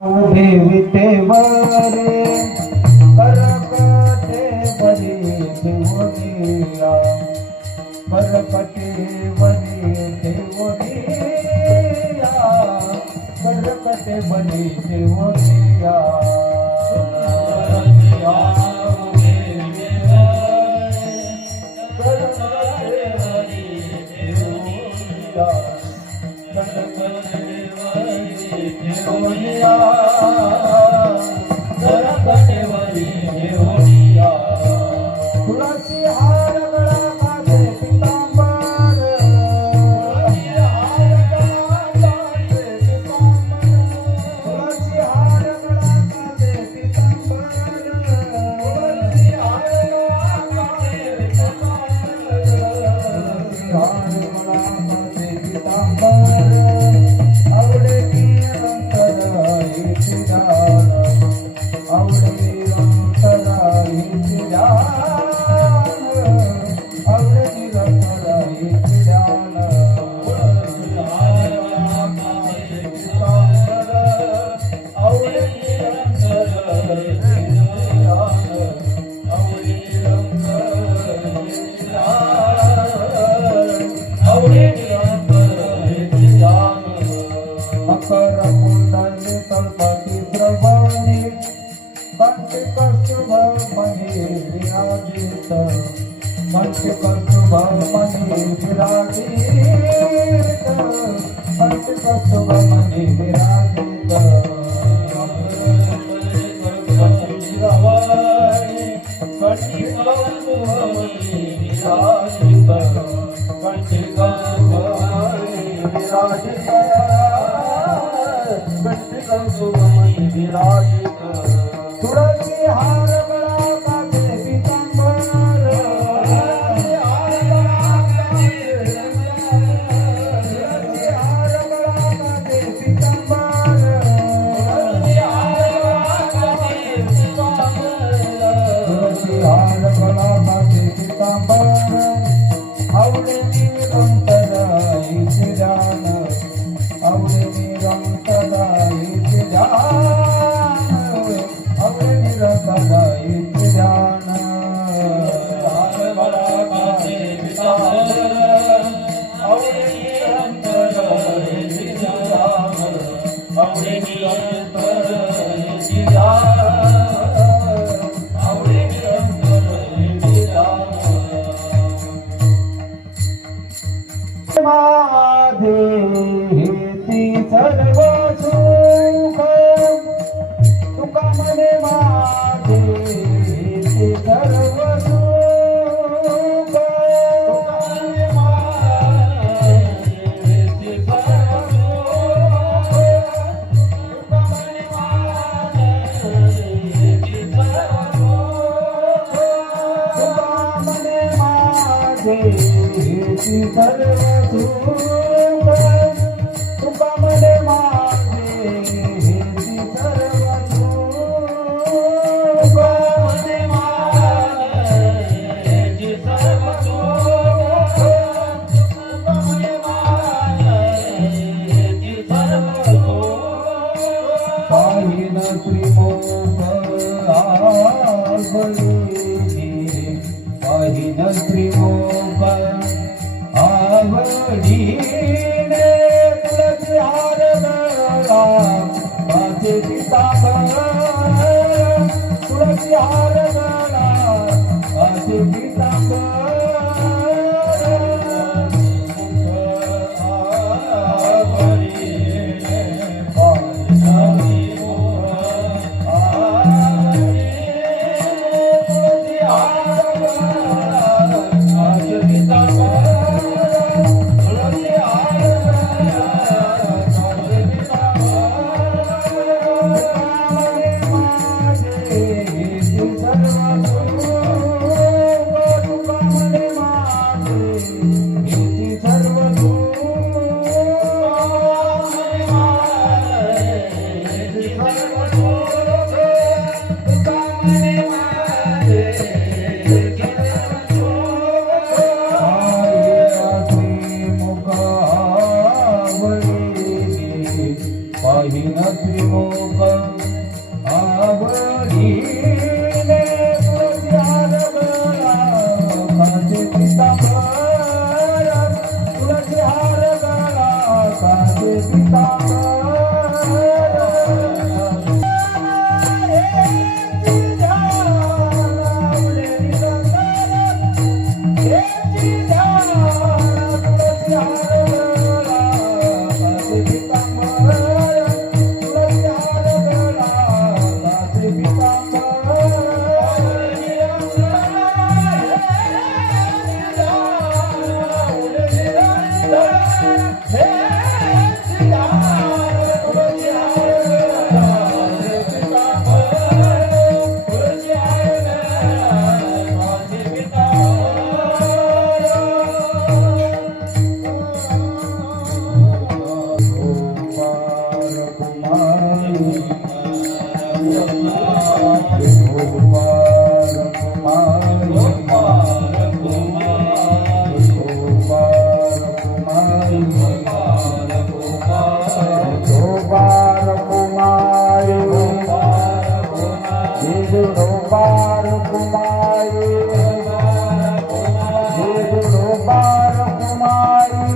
विटेवरे करकटे बरी देवनिया करकटे बरी देवनिया करकटे बरी देवनिया तुलसी हार गळा माझे पितांबर तुलसी हार गळा माझे पितांबर तुलसी हार गळा माझे पितांबर आवडे की अंतराई जान आवडे अंतराई जान आवडे अंतराई जान आवडे अंतराई मकर कुंडली तलपती द्रवणी कंठी कस्तुभ मणी विराजित कंठी कस्तुभ मणी विराजित कंठी कस्तुभ मणी विराजित कंठी कस्तुभ मणी विराजित कंठी कस्तुभ मणी विराजित तुळसी हार गळा माझे पितांबर तुळसी हार गळा माझे पितांबर तुळसी हार गळा माझे पितांबर आवडे निरंतराई जान आवडे निरंतराई जान आवडे निरंतराई जान आवडे निरंतराई जान आवडे निरंतराई जान आवडे निरंतराई जान माझे ती सर्व सुख तुका मने माझे ती सर्व सुख तुका मने माझे ती सर्व सुख तुका मने माझे ती सर्व सुख तुका मने माझे ती सर्व सुख तुका मने माझे ती सर्व सुख तुका मने माझे ती सर्व सुख तुका मने माझे ती सर्व सुख पाहिन त्रिमोह आवडीने पाहिन त्रिमोह आवडीने तुळसी हार गळा माझे पितांबर तुळसी हार गळा माझे पितांबर पाहिन त्रिमोह विठोबार कुमारी विठोबार कुमारी विठोबार कुमारी विठोबार कुमारी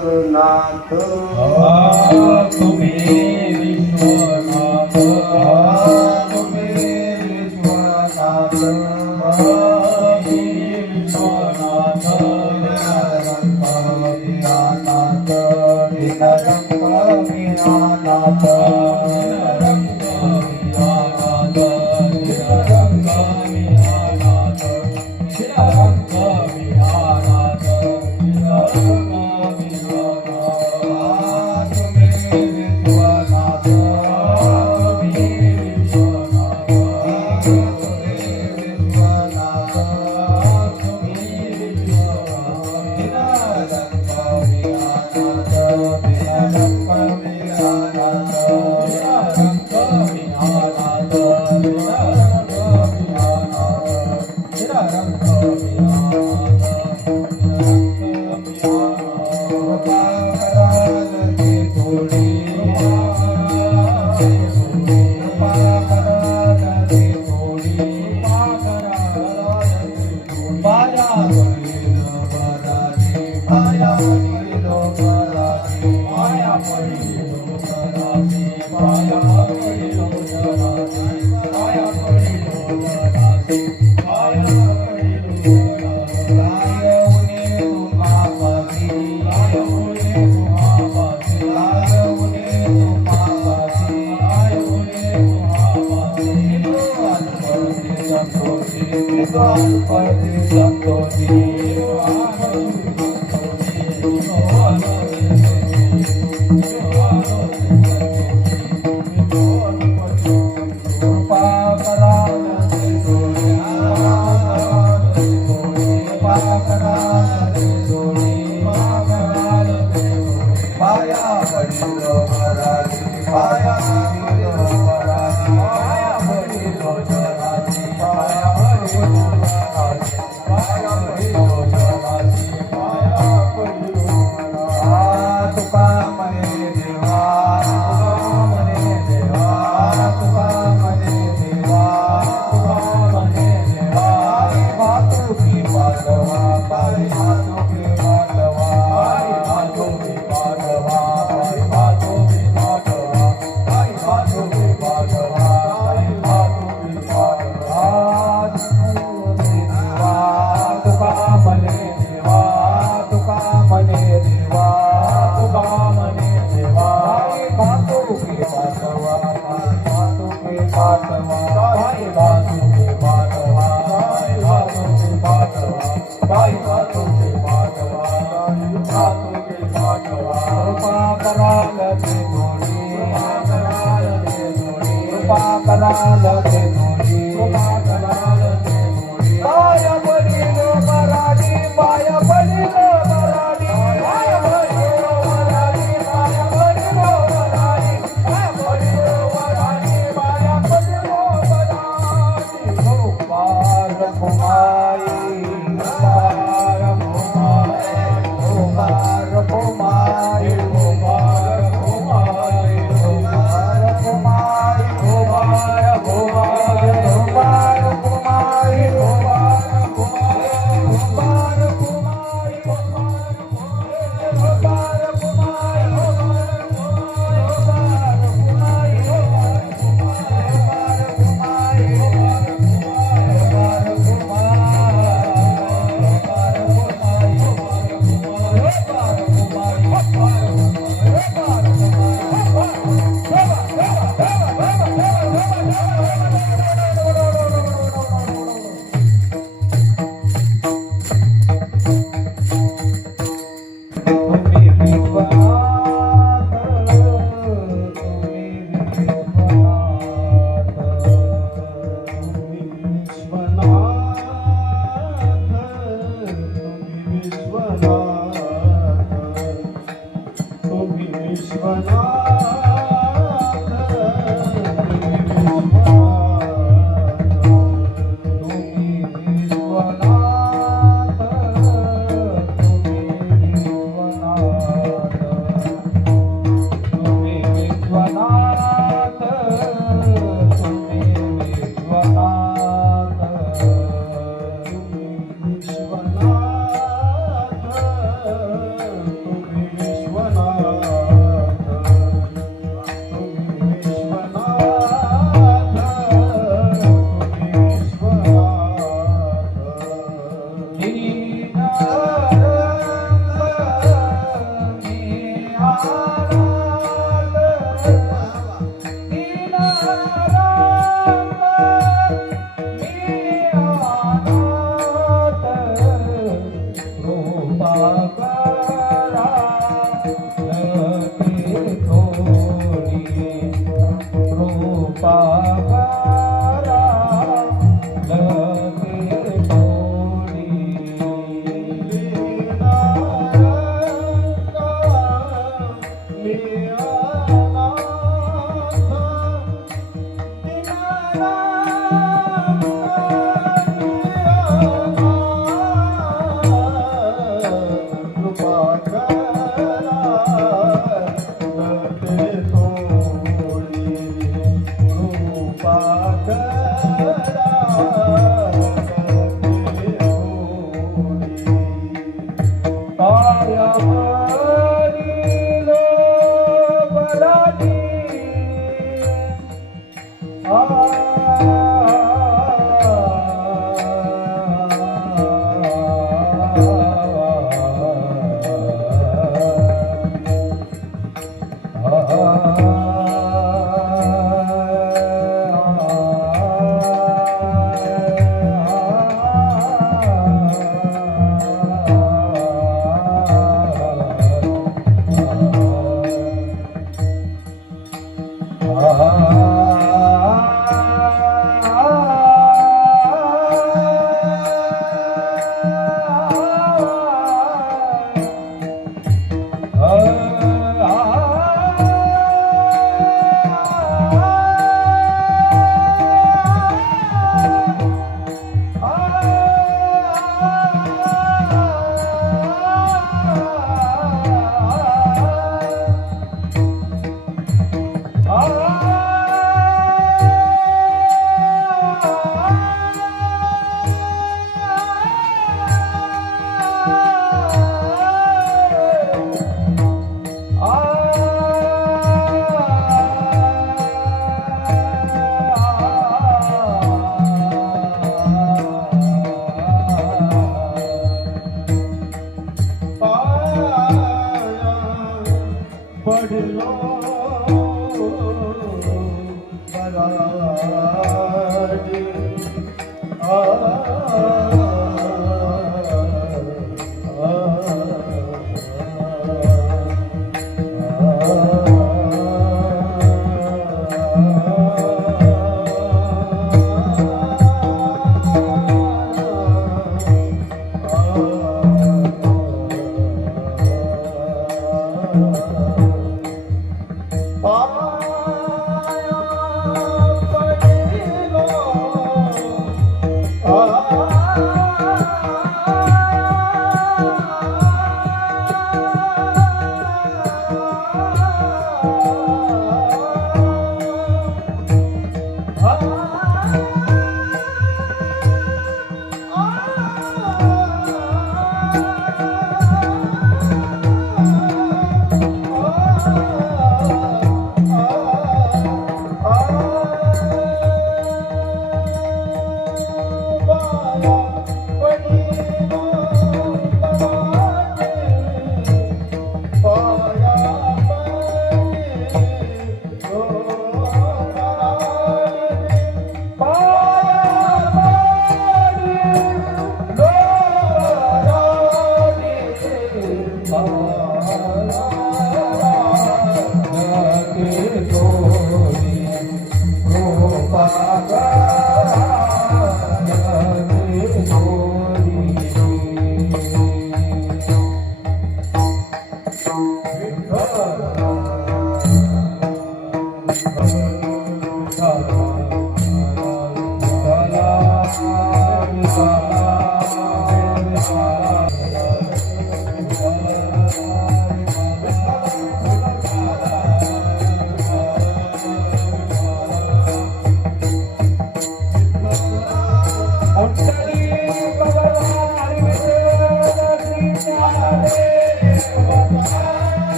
विश्वनाथ तुम्ही विश्वनाथ तुम्ही विश्वनाथ विश्वनाथ दीनानाथ दीनानाथ Thank you. कृपा कराल ते थोडी कृपा कराल ते थोडी पाया पडील बराची पाया पडील बराची पाया पडिलो जरासी पाया पडिलो जरासी पाया पडिलो जरासी पाया पडिलो जरासी लायवणे तुम्हापासी लायवणे तुम्हापासी लायवणे तुम्हापासी लायवणे तुम्हापासी नितो अल्पते संतोषी कृपा कराल ते थोडी कृपा कराल ते थोडी पाया पडील बराची पाया पडील बराची पाया पडिलो जरासी पाया पडिलो जरासी पाया पडिलो जरासी पाया पडिलो जरासी तुका मने देवा मने देवा तुका मने देवा मने देवा पायी वाहतुकी पाठवा पायी वाहतुकी पाठवा पायी वाहतुकी पाठवा पायी वाहतुकी पाठवा पायी वाहतुकी पाठवा पायी वाहतुकी पाठवा तुका मने देवा तुका मने देवा तुका मने देवा पायी वाहतुकी पाठवा पायी वाहतुकी पाठवा पायी वाहतुकी पाठवा पायी वाहतुकी पाठवा पायी वाहतुकी पाठवा पायी वाहतुकी पाठवा कृपा कराल ते थोडी कृपा कराल ते थोडी पाया पडील बराची पाया पडील बराची पाया पडील बराची पाया पडील बराची पाया पडील बराची पाया पडील बराची गोपाल कुमारी गोपाल कुमारी गोपाल कुमारी गोपाल कुमारी गोपाल कुमारी गोपाल कुमारी गोपाल कुमारी गोपाल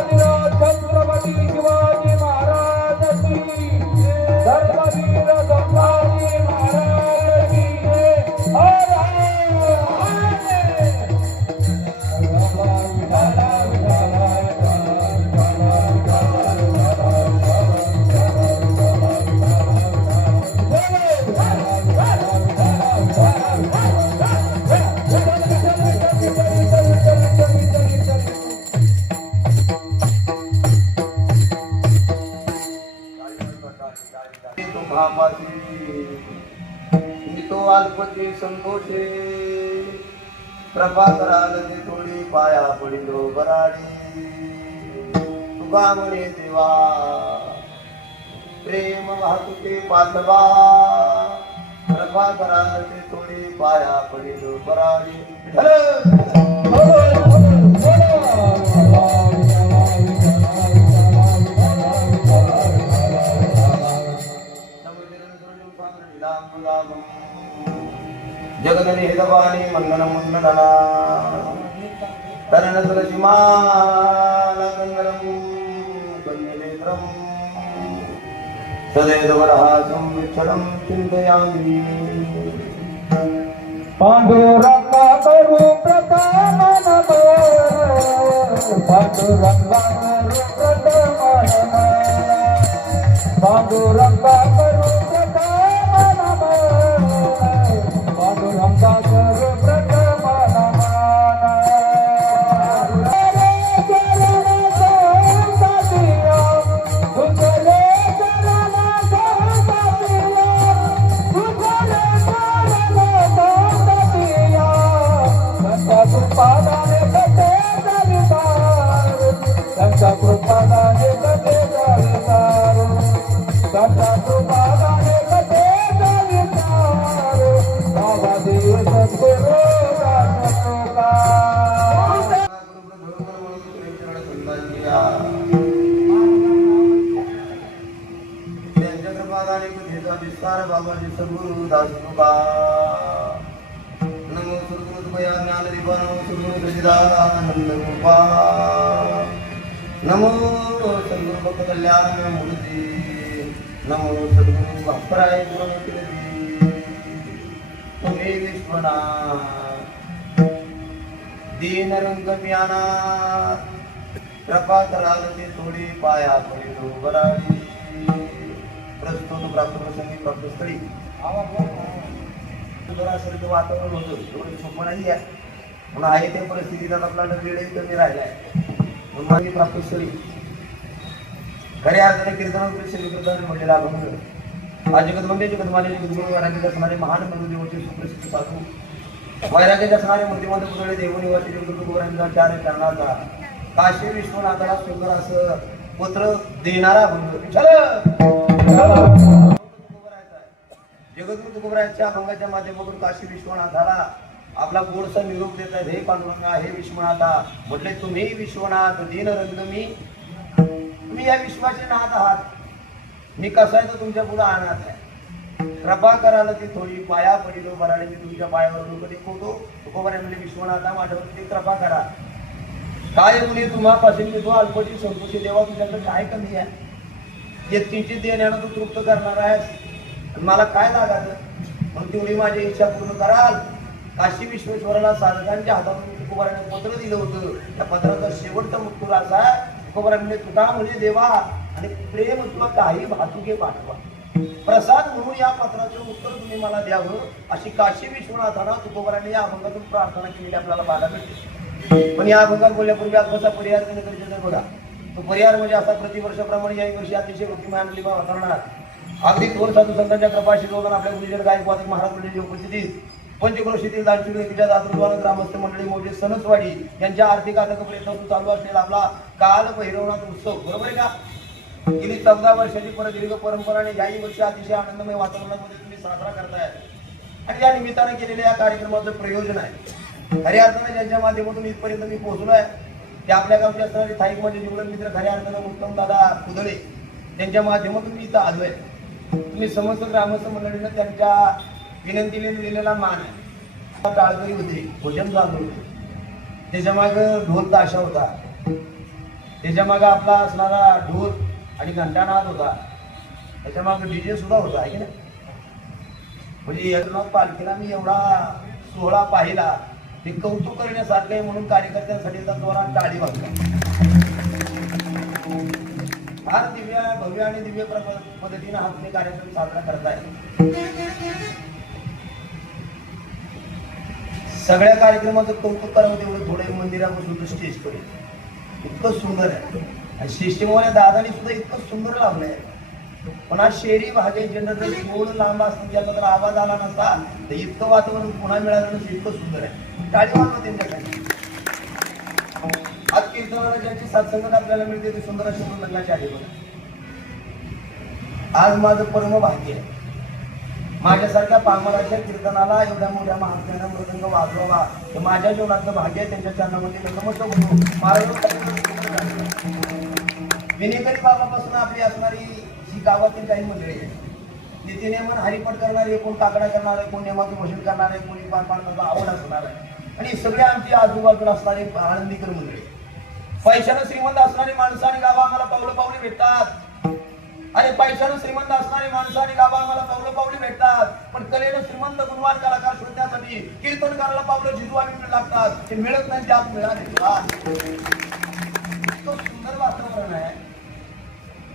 छत्रपती शिवाजी महाराज की धर्मवीर संभाजी महाराज की हर तो अल्पचे संतोषे प्रभा कराल ते थोडी पाया पडिलो बराडी तुका म्हणे देवा प्रेम वाहतुके पाठवा प्रभा कराल ते थोडी पाया पडिलो बराडी जगदने हितवाणी मंदन मुंदना तरण तुलसीमाला गंगरम गंगनेत्रम सदैवरहासं विच्छलम चिन्तयामि पांडुरंगा करू प्रथम नमो पांडुरंगा करू प्रथम नमो पांडुरंगा करू प्रथम नमो पांडुरंगा करू प्रथम नमो विस्तार बाबाजी सद्गुरु दास तुका नमो सद्गुरु तुकया ज्ञान दीपन सद्गुरु सच्चिदानंद कृपा नमो सद्गुरु भक्त कल्याण मूर्ती नमो सद्गुरु भक्तराय गुरुमूर्ती तुम्ही विश्वनाथ दीन रंग म्याना कृपा कराल ते थोडी पाया पडिलो बराडी प्रस्तुत प्राप्त प्रसंगी प्राप्तस्थळी सरासरीचं वातावरण होतं एवढं सोपं नाही आहे म्हणून आहे त्या परिस्थितीत आपला वेळही कमी राहिलाय म्हणून माझी प्राप्तस्थळी खऱ्या अर्थाने कीर्तन कीर्तन म्हणलेला अभंग आज जगदमंडे जगदमाने जगद्गुरु वैराग्य असणारे महान गुरुदेवाचे सुप्रसिद्ध साधू वैराग्य असणारे मूर्तिमंत पुतळे देवनिवासी जगद्गुरु गोविंदाचार्य चरणाचा काशी विश्वनाथाला सुंदर असं पत्र देणारा अभंग जगद्गुरु तुकोबरायांच्या अभंगाच्या माध्यमातून काशी विश्वनाथाला आपला गोडसा निरोप देत आहेत. हे पांडुरंगा हे विश्वनाथा म्हटले तुम्ही विश्वनाथ दीन रंग मी या विश्वाचे नाथ आहात मी कसा आहे तर तुमच्या पुढे अनाथ आहे कृपा कराल ती थोडी पाया पडिलो बराडे मी तुमच्या पायावर लोक टेकवतो तुकोबराय म्हणजे विश्वनाथा माझ्यावरती कृपा करा काय मुली तुम्हापासून मी तो अल्पची संतोषी देवा तुझ्याकडे काय कमी आहे व्यक्तीची देण्यानं तू तृप्त करणार आहेस मला काय लागायचं म्हणून तेवढी माझी इच्छा पूर्ण कराल काशी विश्वेश्वराला साधकांच्या हातातून तुकोबराने पत्र दिलं होतं त्या पत्राचा शेवटचा मुक्तूर असा तुकोबराने तुका म्हणजे देवा आणि प्रेम तुला काही भातुके पाठवा प्रसाद म्हणून या पत्राचं उत्तर तुम्ही मला द्यावं अशी काशी विश्वनाथांना तुकोबारांनी या अभंगातून प्रार्थना केलेली आपल्याला पाहायला मिळते. पण या अभंगात बोलण्यापूर्वी आत्माचा परिहार करणे गरजेचं आहे. बघा तो परिहार म्हणजे असा प्रतिवर्षाप्रमाणे याही वर्षी अतिशय भक्तिमय लिबा वातावरणात अगदी थोर साधू संतांच्या कृपाशी लोकांना आपल्या गुरुजन गायकवाद महाराज मंडळीच्या उपस्थितीत पंचक्रोशीतील दानशूर दातृद्वारा ग्रामस्थ मंडळी मोठे सणसवाडी यांच्या आर्थिक आदक प्रयत्नातून चालू असलेला आपला काल भैरवनाथ उत्सव बरोबर आहे का? गेली 14 वर्षाची परदीर्घ परंपराने याही वर्षी अतिशय आनंदमय वातावरणामध्ये तुम्ही साजरा करताय आणि या निमित्ताने केलेल्या या कार्यक्रमाचं प्रयोजन आहे. खऱ्या अर्थाने ज्यांच्या माध्यमातून इथपर्यंत मी पोहोचलोय ते आपल्या गावचे असणारे स्थायिक माझे जीवन मित्र खऱ्या अर्थानं उत्तम दादा कुदळे त्यांच्या माध्यमातून मी इथं आलोय. तुम्ही समस्त ग्रामस्थ मंडळीनं त्यांच्या विनंतीने दिलेला मान आहे. टाळकरी होते, भोजन चालू होते, त्याच्या माग ढोल ताशा होता, त्याच्या माग आपला असणारा ढोल आणि घंटानाद होता, त्याच्या माग डीजे सुद्धा होता आहे की नाही. म्हणजे एकनाथ पालखीला मी एवढा सोहळा पाहिला ते कौतुक करण्यासारखं आहे म्हणून कार्यकर्त्यांसाठी जोरात टाळी वाजवा. फार दिव्य भव्य आणि दिव्य पद्धतीने हा तुम्ही कार्यक्रम साजरा करताय. सगळ्या कार्यक्रमाचं कौतुक करावं तेवढं थोडं मंदिरापासून स्टेज पर्यंत इतकं सुंदर आहे आणि सिस्टीमवाल्या दादानी सुद्धा इतकं सुंदर लावलंय. पण आज शहरी भागे जनरल थोडं लांब असतं ज्याचा जर आवाज आला नसता तर इतकं वातावरण पुन्हा मिळालं नसतं. इतकं सुंदर आहे. टाळी वाजवा त्यांच्यासाठी. आज कीर्तनाला ज्यांची सत्संगत आपल्याला मिळते ते सुंदर अशी लग्नाची आली बघा. आज माझं परम भाग्य आहे माझ्यासारख्या पामराच्या कीर्तनाला एवढ्या मोठ्या महात्म्यानं मृदंग वाजवावा हे माझ्या जीवनातलं भाग्य आहे. त्यांच्या चरणामध्ये नतमस्तक होतो. विनेकरी बाबापासून आपली असणारी ही गावातील काही मंडळी आहे. नीतिनियमन हरिपट करणारे, कोण काकडा करणारे, कोण नेमाचं भोजन करणारे, कोणी पाण्याचा आवड असणार आहे आणि सगळे आमची आजूबाजूला असणारे आनंदीकर मंडळी. पैशानं श्रीमंत असणारी माणसं आणि गावा आम्हाला पावलं पावली भेटतात. अरे पैशानं श्रीमंत असणारी माणसं आणि गावा आम्हाला पावलं पावली भेटतात. पण कलेनं श्रीमंत गुणवान कलाकार शोधण्यासाठी कीर्तनकाराला पावलं झिजवावी लागतात. ते मिळत नाही ते आज मिळाले. इतकं सुंदर वातावरण आहे.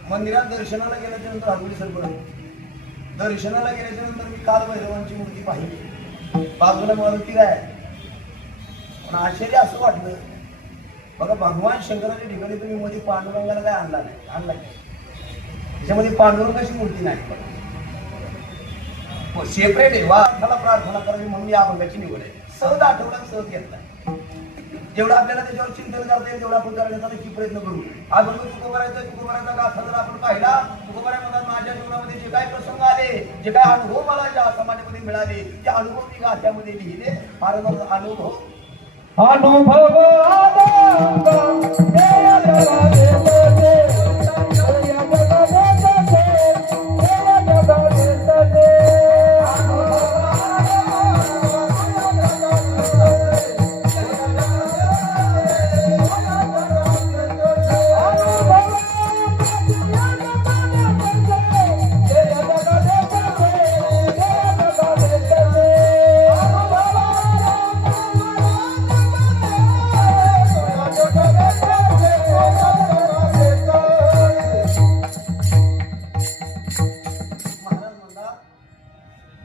मंदिरात दर्शनाला गेल्याच्या नंतर आगोली सरपण दर्शनाला गेल्याच्या नंतर मी काल भैरवांची मूर्ती पाहिली. बाजूला मारुती आहे. पण आश्चर्य असं वाटलं बघा भगवान शंकराच्या ठिकाणी तुम्ही मध्ये पांडुरंगाला काय आणला नाही. आणला त्याच्यामध्ये पांडुरंगाची मूर्ती नाही. सेपरेट आहे. वाला प्रार्थना करावी म्हणून या अभंगाची निवड आहे. सहज आठवड्यात सहज घेतला. जेवढा आपल्याला त्याच्यावर चिंतन करता येईल तेवढा आपण करण्याचा नक्की प्रयत्न करू. अभंग तुकोबाराचा गाथा जर आपण पाहिला तुकोबारा म्हणतात माझ्या जीवनामध्ये जे काही प्रसंग आले, जे काही अनुभव मला ज्या समाजामध्ये मिळाले ते अनुभव मी गाथ्यामध्ये लिहिले. फार अनुभव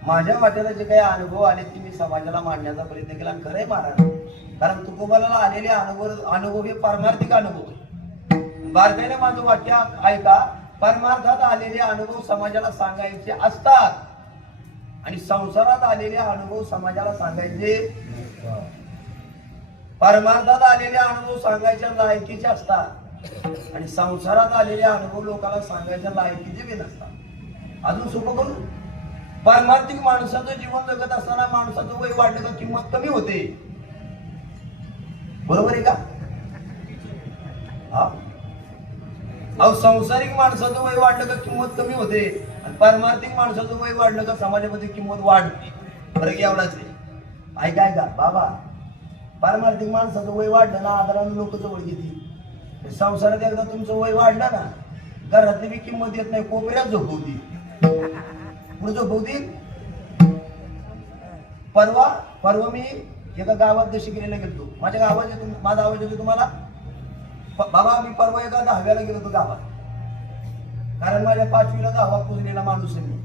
माझ्या वाट्याला जे काही अनुभव आले ते मी समाजाला मांडण्याचा प्रयत्न केला. खरंय महाराज, कारण तुकोबाला आलेले अनुभव हे परमार्थिक अनुभव. बारकाईने माझं वाक्य ऐका. परमार्थात आलेले अनुभव समाजाला सांगायचे असतात आणि संसारात आलेले अनुभव समाजाला सांगायचे. परमार्थात आलेले अनुभव सांगायच्या लायकीचे असतात आणि संसारात आलेले अनुभव लोकांना सांगायच्या लायकीचे बी नसतात. अजून सोपं करू. पारमार्थिक माणसाचं जीवन जगत असताना माणसाचं वय वाढलं का किंमत कमी होते. बरोबर आहे का? अहो संसारिक माणसाचं वय वाढलं का किंमत कमी होते आणि पारमार्थिक माणसाचं वय वाढलं का समाजामध्ये किंमत वाढते. फरक एवढाच आहे. ऐका बाबा, पारमार्थिक माणसाचं वय वाढलं ना आदरानं लोक जवळ घेतील. संसारात एकदा तुमचं वय वाढलं ना घरातली बी किंमत येत नाही. कोपऱ्यात झोपवती पुढे झोपवती. परवा मी एका गावात दशिकेला गेलो. माझ्या गावात माझा आवाज येतो तुम्हाला? बाबा मी परवा एका 10व्याला गेलो होतो गावात. कारण माझ्या 5वीला 10वा पुजलेला माणूस आहे मी.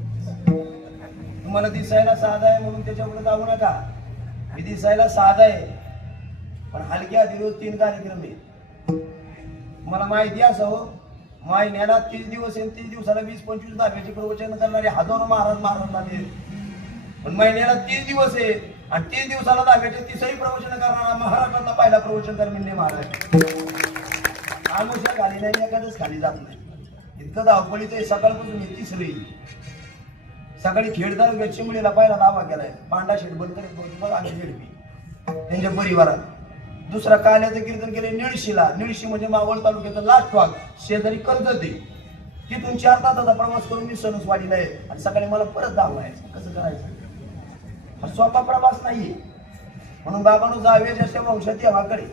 तुम्हाला दिसायला साधा आहे म्हणून त्याच्याकडे जाऊ नका. मी दिसायला साधा आहे पण हलक्या रोज 3 कार्यक्रम आहे. मला माहिती असावं महिन्याला 30 दिवस आहे, 30 दिवसाला 20-25 धाब्याचे प्रवचन करणारे हजारो महाराज झाले. पण महिन्याला 30 दिवस आहे आणि 30 दिवसाला धाब्याचे 30ही प्रवचन करणारा महाराष्ट्रातला पहिला प्रवचनकार मिळणे महाराज. आमुष्या खाली नाही, एखादच खाली जात नाही. इतकं धावपळीत आहे. सकाळपासून येतीच रे. सकाळी खेळदार गच्चीमुलीला पहिला दावा केलाय. पांडा शेट बंद करत बघ आम्ही झेडपी त्यांच्या परिवारात. दुसरा काल्याचं कीर्तन केले निळशीला. निळशी म्हणजे मावळ तालुक्याचा लास्ट भाग, शेजारी कर्जत आहे. तिथून 4 तासाचा प्रवास करून मी सणसवाडीला आहे आणि सकाळी मला परत धावायचं. कसं करायचं? हा सोपा प्रवास नाहीये. म्हणून बाबांनो जावे जशा वंशात यावाकडे.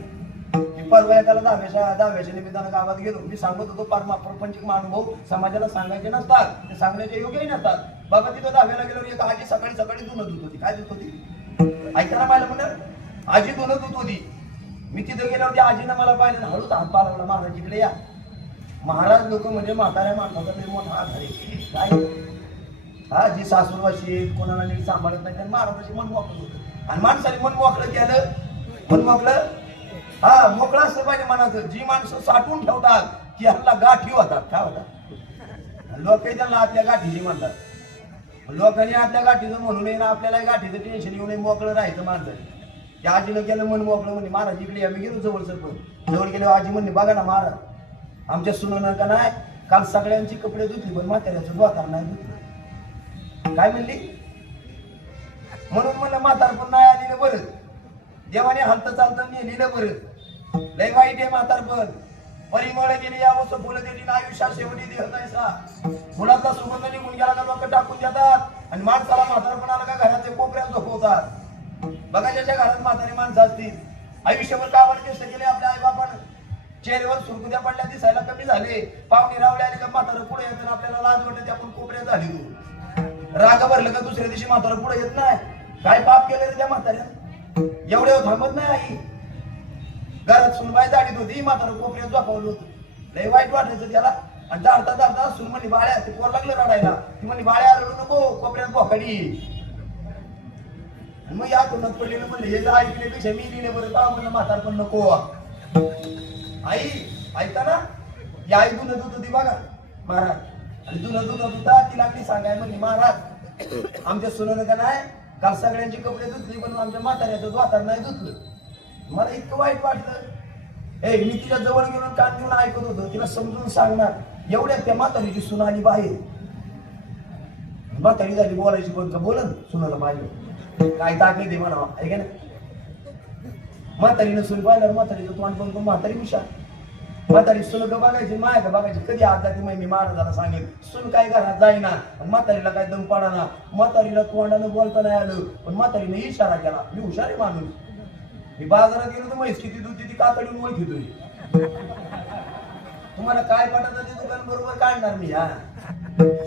मी परवा एकाला दहाव्याच्या निमित्तानं गावात गेलो. मी सांगत होतो प्रापंचिक अनुभव समाजाला सांगायचे नसतात, ते सांगण्याचे योग्यही नसतात. बाबा तिथं दहाव्याला गेलो, एक आजी सकाळी सकाळी धुणं धुत होती. काय धुत होती? ऐकायला पाहिलं म्हणलं आजी धुणं धुत होती. मी तिथं गेल्यावर त्या आजीनं मला पाहिलं, हळूच हात पाळवला, महाराज इकडे या. महाराज लोक म्हणजे म्हाताऱ्या माणसाचा तरी मोठा आधार आहे. काय हा जी सासूरवाशी कोणाला नीट सांभाळत नाही त्यांना महाराजाची मन मोकळं होतं. आणि माणसाने मन मोकळं केलं. मन मोकळं हा मोकळं असलं पाहिजे मनाचं. जी माणसं साठवून ठेवतात की ह्याला गाठी होतात. काय होतात? लोक त्यांना आतल्या गाठीची म्हणतात. लोकांनी आतल्या गाठीचं म्हणून नये ना, आपल्याला गाठीचं टेन्शन येऊ नये, मोकळं राहायचं माणसाने. त्या आजीनं केलं मन मोकळं. म्हणजे महाराज इकडे आम्ही गेलो जवळ सरपंच. जवळ गेलो आजी म्हणली बघा ना महाराज आमच्या सुनानं का नाही काल सगळ्यांची कपडे धुतली पण म्हाताऱ्याचं द्वाकार नाही धुतलं. काय म्हणली? म्हणून म्हणलं म्हातारपण नाही आलेलं बरं, देवाने हलत चालतं नेलेलं बरं. लय वाईट आहे म्हातारपण. परिमळ गेली यावं फुलं देली ना आयुष्यात शेवटी देह जायचा. मुलातला सुगंध निघून गेला का लोक टाकून देतात आणि माणसाला म्हातारपण आलं का घराचे कोपऱ्यात झोपवतात. बघा ज्याच्या घरात म्हातारी माणसं असतील आयुष्यभर कामाला कष्ट केले आपल्या आई बापानं, चेहऱ्यावर सुरकुत्या पडल्या दिसायला कमी झाले. पाहुणे रावळे आले का म्हातारं पुढे येतं, आपल्याला लाज वाटते आपण कोपऱ्यात झाली. राग भरलं का दुसऱ्या दिवशी म्हातारं पुढे येत नाही. काय पाप केलं रे त्या म्हाताऱ्या? एवढ्यावर थांबत नाही आई. घरात सुनबाई दाढीत होती, म्हातारं कोपऱ्यात झोपवलं होतं. लय वाईट वाटायचं त्याला. आणि जाडता जाडता सुन म्हणली बाळ्या, ते पोर लागलं रडायला. ती म्हणली बाळ्या रडू नको, कोपऱ्यात बोकाडी. मग या तोंडात पडलेलं म्हणलं हे ऐकण्यापेक्षा मी लिहिलं बरं का म्हणलं म्हातार पण नको. आई ऐका ना, या आई धुणं धुत होती बघा महाराज. आणि धुणं धुत होता ती लागली सांगाय म्हणली महाराज आमच्या सुनानं का नाही काल सगळ्यांची कपडे धुतली पण आमच्या म्हाताऱ्याचं द्वातार नाही धुतलं. मला इतकं वाईट वाटलं. मी तिच्या जवळ गेलो कान घेऊन ऐकत होतो. तिला समजून सांगणार एवढ्या त्या म्हातारीची सुन आली बाहेर. म्हातारी झाली बोलायची पण का बोलन सुनाला बाहेर काय ताकद आहे म्हणावा आहे ना. म्हातारीनं सुन पाहिल्यावर म्हातारीचं तोंड बघतो म्हातारी हुशार. म्हातारी सुन का बघायची माया का बघायची. कधी आज जाते मी महाराजाला सांगेल सुन काय घरात जाईना. म्हातारीला काय दम पाडाना. म्हातारीला तोंडानं बोलता नाही आलं पण म्हातारीने इशारा केला. मी हुशार आहे माणूस. मी बाजारात गेलो तर म्हैस किती दूध ती कातडीन ओळखीतोय. तुम्हाला काय पटायचं ते दुकान बरोबर काढणार मी. हा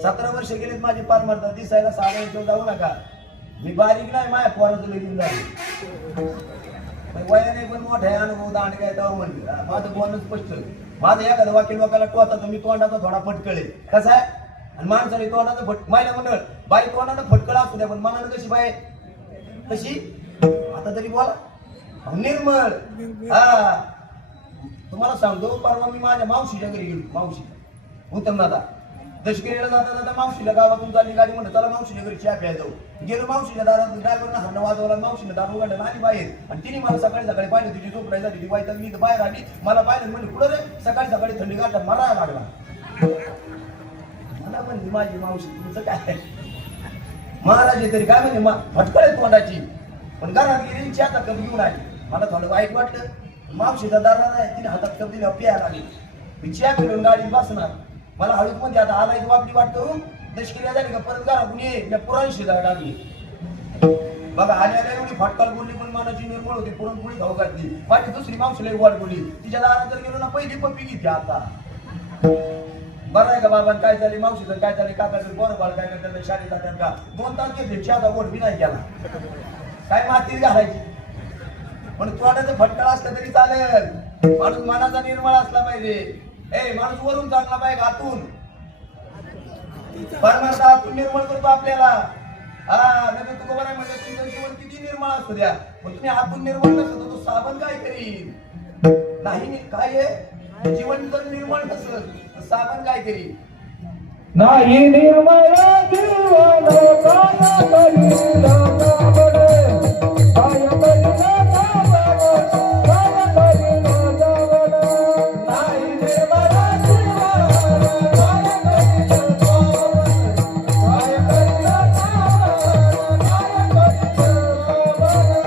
17 वर्ष गेलेत माझी पार मारतात. दिसायला साधा जाऊ नका. मी बारीक नाही माझ्या पोराचं लगीन झालं. वयाने पण मोठा आहे अनुभव दांड काय तेव्हा म्हणलं. माझं बोलणं स्पष्ट. माझं एखादं वाक्य लोकांना टोचा तर मी तोंडाचा थोडा फटकळे कसा आहे. आणि माणसाने तोंडाचं फट मायला म्हणलं बाई तोंडानं फटकळ असू द्या पण मनानं कशी बाय कशी आता तरी बोला निर्मळ. हा तुम्हाला सांगतो परवा मी माझ्या मावशीच्या घरी गेलो. मावशी उत्तम दादा दशकिरीला जाता जाता मावशीला गावातून चालली गाडी म्हणत चला मावशीच्या घरी चहा प्यायला जाऊ. गेलो मावशीच्या दारात ड्रायव्हरनं हरणं वाजवला. मावशीने दार उघडलं आणि बाहेर. आणि तिने मला सकाळी सकाळी पाहिलं तिची झोपडाई झाली. ती बाई तर मी बाहेर आली. मला पाहिलं म्हणजे कुठं रे सकाळी सकाळी थंडी गाठा मरायला लागला. मला म्हणली माझी मावशी तुमचं काय महाराज तरी काय म्हणजे फटकळे तोंडाची पण घरात गेली चहाचा कप घेऊन आली. मला थोडं वाईट वाटलं. मावशीचा दारा नाही तिने हातात कप दिल्यावर प्यायला लागली. मी चहा फिरून गाडीत बसणार. मला हळूच म्हणजे आता आलायची वापरी वाटतो. दशकिरी झाली का परत घरातून ये पुरण शिजायला लागली. बघा आल्या आल्या एवढी फटकाळ बोलली पण मनाची निर्मळ होती. पुरणपोळी खाऊ घातली. माझी दुसरी मावशीला वाट बोलली. तिच्या दारात जर गेलो ना पहिली पप्पी घेते आता. बरं आहे का बाबा काय झाले मावशीचं काय झाले काकाचं बरोबर काय करतात शाळेत जातात का 2 तास घेतले चहाचा गोड बी नाही केला. काय मातीत घालायची पण तोंडाचं फटकळ असलं तरी चालेल. माणूस मनाचा निर्मळ असला पाहिजे. माणूस वरून चांगला पाहिजे आतून. परमार्थ आतून निर्मळ करतो आपल्याला. हा नाही तुका बरं म्हणजे तुमचं जीवन किती निर्मळ असू द्या पण तुम्ही आतून निर्मळ नसतो तो साबण काय करील नाही. काय आहे जीवन जर निर्मळ नसेल तर साबण काय करील. नाही निर्मळ जीवन काय करील साबण, काय करील साबण, काय करील साबण. नाही निर्मळ जीवन काय करील साबण, काय करील साबण, काय करील साबण.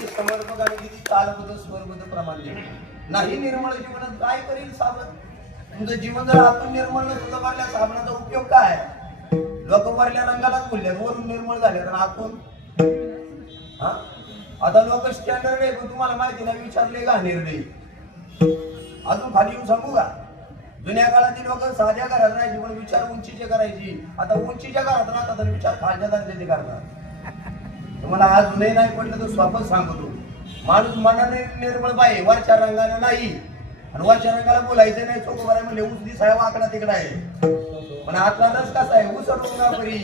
नाही निर्मळ जीवन काय करील साबण, नाही निर्मळ जीवनात काय करील साबण. तुमचं जीवन जर आतून निर्मळ नसतं तर मारल्या साबणाचा उपयोग काय. लोक वरल्या रंगालाच बोलले वरून निर्मळ झाले तर आतून. हा आता लोक स्टँडर्ड आहे पण तुम्हाला माहिती नाही विचारले का निर्णय. अजून खाली येऊन सांगू का जुन्या काळातील लोक साध्या घरात राहायची पण विचार उंचीचे करायची. आता उंचीच्या घरात राहतात आणि विचार खालच्या दर्जाचे करतात. तुम्हाला अजूनही नाही पडलं तर स्वतःच सांगतो माणूस मनाने निर्मळ पाहिजे वरच्या रंगाने नाही. आणि वरच्या रंगाला बोलायचं नाही चोख बरं म्हणजे ऊस दिसाय वाकडा तिकडा आहे पण आतला रस कसा आहे उसळ परी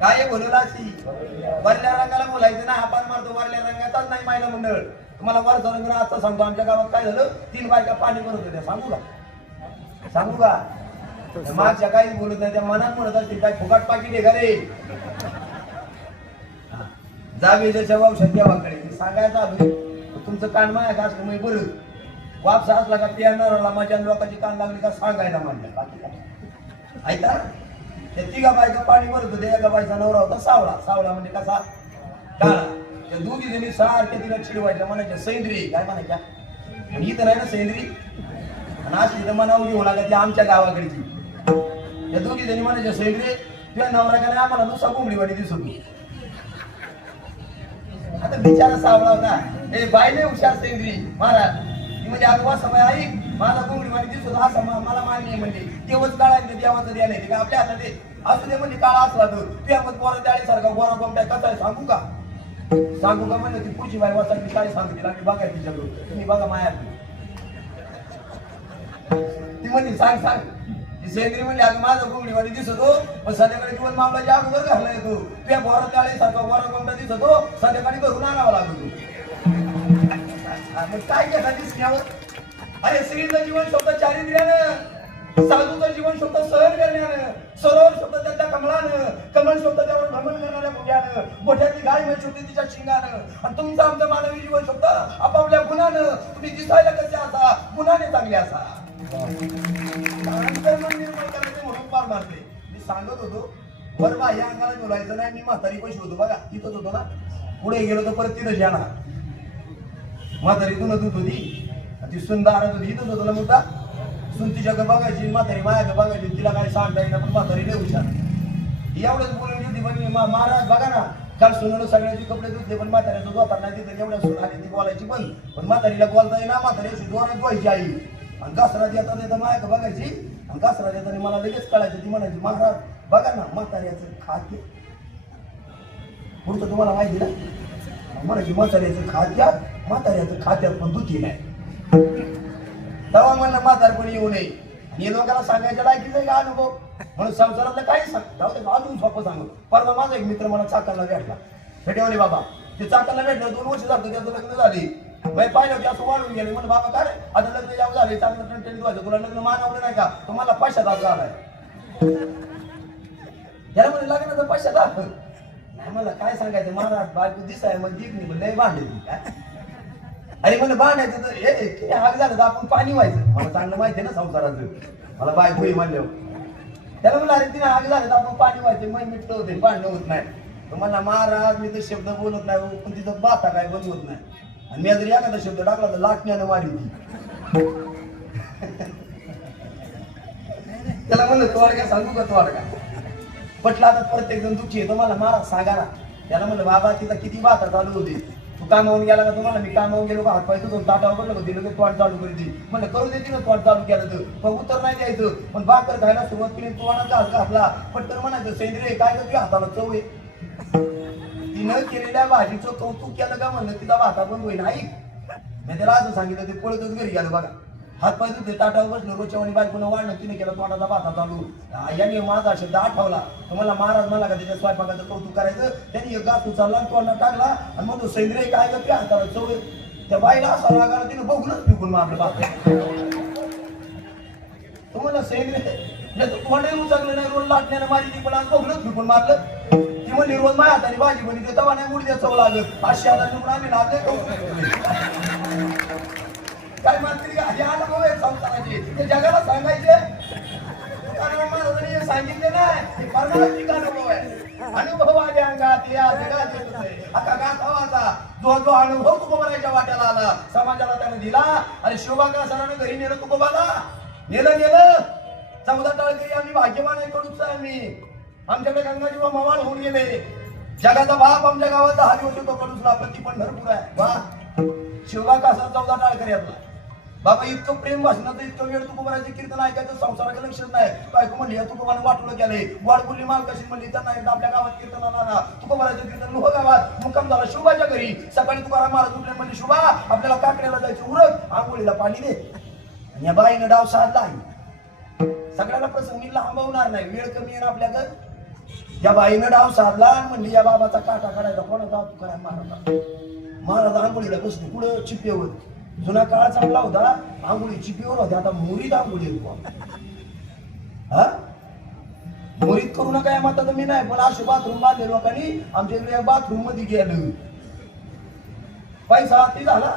काय बोलवला अशी. वरल्या रंगाला बोलायचं ना आपण मारतो वरल्या रंगाचाच नाही महिला मंडळ. तुम्हाला वरचा रंग आता सांगतो आमच्या गावात काय झालं 3 बायका पाणी भरत होत्या. सांगू का मागच्या काही बोलत नाही त्या मनात म्हणत असतील काय फुकाट पाकिट आहे का रे. जावे त्याच्या औषध देवाकडे सांगायचं आलो तुमचं कान माया का असलं मग बरं वापसा असला का पियानाला माझ्या लोकांची कान लागली का सांगायला म्हणलं बाकी काय ऐका. त्या 3 बायका पाणी भरत होते. एका बायचा नवरा होता सावळा. सावळा म्हणजे कसा काळा. त्या दोघी जणी सारख्या तिला चिडवायच्या म्हणायच्या सेंद्री काय म्हणायच्या ही तर नाही ना सेंद्री आणि असली तर मनावली होणार का ती आमच्या गावाकडची. त्या दोघी जणी म्हणायच्या सेंद्री तुझ्या नवऱ्याकडे आम्हाला नुसता कोंबडीवाडी दिसत होती. आता बिचारा सावळा होता हे बायले हुशार सेंद्री महाराज ती म्हणजे आजोबा समय आई माझा कोंबडीवाडी दिसत होता असं मला मान्य म्हणजे तेव्हाच काळायचं देवाचं द्या नाही का आपल्या हातात असू दे म्हणजे काळा असला तर त्यामध्ये पोरा त्याळीसारखा गोरा कोंबड्या कसा आहे सांगू का म्हणलं ती पुढची बाई वाचा मी काय सांगते आम्ही बघा तिच्याकडून तुम्ही बघा माया ती म्हणजे सांग ती सेंद्री म्हणली अगं माझा कोंबडीवाडी दिसत हो पण संध्याकाळी दिवस मामलाच्या अगोदर घालला येतो त्या बोरा त्याळीसारखा गोरा कोंबड्या दिसत हो संध्याकाळी घरून आणावा लागतो. काय केला दिसण्यावर अरे स्त्रीचं जीवन शब्द चारित्र्यानं साधूचं जीवन शब्द सहन करण्यानं सरोवर शब्द त्यांच्या कमळानं कमळ शब्द त्यावर भ्रमण करणाऱ्या भुग्यानं मोठ्याची गाय म्हणजे शब्द तिच्या शिंगानं आणि तुमचं आमचं मानवी जीवन शब्द आपापल्या गुणानं तुम्ही दिसायला कसे असा गुणाने चांगले असा. निर्माण करायचे म्हणून पार मारते. मी सांगत होतो बरं बा या अंगाला बोलायचं नाही. मी म्हातारी पैसे होतो बघा तिथंच होतो ना पुढे गेलो तर परत तिथंच येणार. म्हातारी तुनच होती ती सुंदर होती इथंच होतो ना मुद्दा सुनतीच्या बघायची म्हातारी माया बघायची तिला काय सांगता येईल पण म्हातारी लय हुशार एवढंच बोलून होती पण महाराज बघा ना काल सुनानं सगळ्याचे कपडे धुतले पण म्हाताऱ्याचं जोता नाही तिथं एवढ्या सुन आली ती बोलायची पण मातारीला बोलता येईना म्हातारी जोरात व्हायची आई आणि घासरात येतात येतं माया बघायची आणि घासरात येताना मला लगेच कळायचं ती म्हणायची महाराज बघा ना म्हाताऱ्याचं खाद्य पुढचं तुम्हाला माहिती ना म्हणायची म्हाताऱ्याचं खाद्या म्हाताऱ्याचं खात्यात पण दुखी नाही तेव्हा म्हणलं म्हातारपणी येऊ नये. हे लोकांना सांगायच्या लायकीच आहे का अनुभव म्हणून संसारातलं काही सांग अजून सोपं सांगू. परवा माझा एक मित्र मला चाकणला भेटला भेटेवले बाबा ते चाकणला भेटलं 2 वर्ष झालं त्याचं लग्न झाली. बाई पाहिलं की असं वाढून गेले म्हणून बाबा काय आता लग्न यावं झाले चांगलं कंटेंट व्हायचं तुला लग्न मानवलं नाही का तुम्हाला पश्चाताप झालाय. याला म्हणजे लग्नाचा पश्चाताप मला काय सांगायचं महाराज बायको दिसाय मग जीभ नाही लय भांडे काय अरे म्हणलं भांडायचं तर हे आग झालं तर आपण पाणी व्हायचं मला चांगलं माहिती आहे ना संसाराचं मला बायको म्हणल्यावर त्याला म्हणलं अरे तिने आग झालं तर आपण पाणी व्हायचं मग मिटत होते भांडणं होत नाही. तर म्हणला महाराज मी तर शब्द बोलत नाही पण तिथं बाता काय बंद होत नाही आणि मी जर एखादा शब्द टाकला तर लाटण्यानं मारी ती त्याला म्हणलं तो काय सांगू का तो का पटला आता प्रत्येक जण दुःखी आहे तो मला महाराज सांगा ना. त्याला म्हणलं बाबा तिथं किती बाता चालू होती तू कामावून गेला का तुम्हाला मी कामावून गेलो का हातपाय तुझून ताटावर पडलं का दिलं की तोंड चालू करीत म्हणलं करू देते ना तोंड चालू केलं तर पण उत्तर नाही द्यायचं पण भाकर खायला सुरुवात केली तोंडाचा हात घातला पटकन म्हणायचं सेंद्रिय काय तुझ्या हाताला चव आहे तिनं केलेल्या भाजीचं कौतुक केलं का म्हणलं तिचा भाता पण होईल ऐक मी त्याला असं सांगितलं ते पळतच घरी गेलं बघा हातपाय तुझे ताटावर बसलं रोजच्या आणि बायकोनं वाढलं तिने केला तोंडाचा भाता चालू याने माझा शब्द आठवला तुम्हाला महाराज मला का त्याच्या स्वयंपाकाचं कौतुक करायचं त्यांनी एक गात उचलला तोंडा टाकला आणि मग तो सेंद्रिय काय करते हाताला चव त्या बाईला असा लागायला तिने बघूनच फिकून मारलं बाप तुम्हाला सेंद्रिय तोंडही उचललं नाही रोज लाटण्यानं माझी ती पण आज बघूनच फिकून मारलं ती म्हणली रोज माझ्या हाताने भाजी बनली तेव्हा नाही मुडी चव लागत 500,000 निवडून आम्ही लागले काय मानते हे अनुभव आहे संसाराचे ते जगाला सांगायचे कारण महाराजांनी सांगितले नाही परमार्थिक अनुभव आहे अनुभव आले अंगात या जगात येत होते आता गावाचा जो जो अनुभव तुकोबाराच्या वाट्याला आला समाजाला त्याने दिला आणि शिवबाका सरांनी घरी नेलं तुकोबाला नेलं 14 टाळकरी आम्ही भाग्यवान आहे कडूच आम्ही आमच्याकडे गंगाजी मवाळ होऊन गेले जगाचा बाप आमच्या गावात 10 दिवस होतो कडूसला प्रति पंढरपूर आहे वा शिवबाका सर 14 टाळकरी आपला बाबा इतकं प्रेम भाषणाचं इतकं वेळ तुकोबाराचे कीर्तन ऐकायचं संसाराचं लक्षच नाही बायको म्हणली तुकोबाने वाटलं गेले वाडकुल्ली मालकाशी म्हणली त्यांना एकदा आपल्या गावात कीर्तनाला ना तुकोबाराचं कीर्तन लोह गावात मुक्काम झाला शुभाच्या घरी सकाळी तुकाराम महाराज उठले म्हणले शुभा आपल्याला काकड्याला जायचं उरक आंघोळीला पाणी दे आणि या बाईनं डाव साधला आहे सगळ्याला प्रसंगी लांबवणार नाही वेळ कमी आहे आपल्याकडे या बाईनं डाव साधला आणि म्हणली या बाबाचा काटा काढायचा कोणाचा तुकाराम महाराज आंघोळीला बसले पुढं चिप्पेवर जुना काळ चांगला होता आंघोळी चिपीवर होते आता मोरीत आंघोळी हा मोरीत करू नका या माता मी नाही पण असे बाथरूम बांधले लोकांनी आमच्या इकडे बाथरूम मध्ये गेलं पैसा ते झाला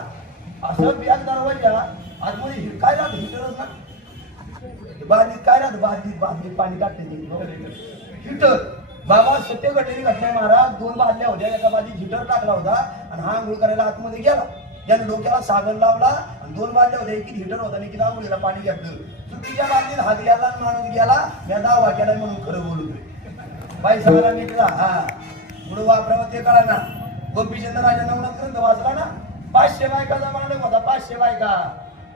असं बॅग दरवाजा आतमध्ये काय राहत हिटरच ना बादलीत काय राहत बादलीत पाणी टाकते हिटर बाबा सत्य घटनेची घटना महाराज 2 बादल्या होत्या एका बादलीत हिटर टाकला होता आणि हा आंघोळ करायला आतमध्ये गेला त्याने डोक्याला साबण लावला आणि 2 बादल्या होत्या एकी हिटर होता आणि आंघोळीला पाणी घेतलं चुकीच्या बादलीत हात गेला माणूस गेला या दावा केला म्हणून खरं बोलतोय बाई सगळा नीटला हा पुढे वापरावं ते कळा ना गोपीचंद राजा नवनाथ ग्रंथ वाचला ना 500 बायकाचा मांडव होता 500 बायका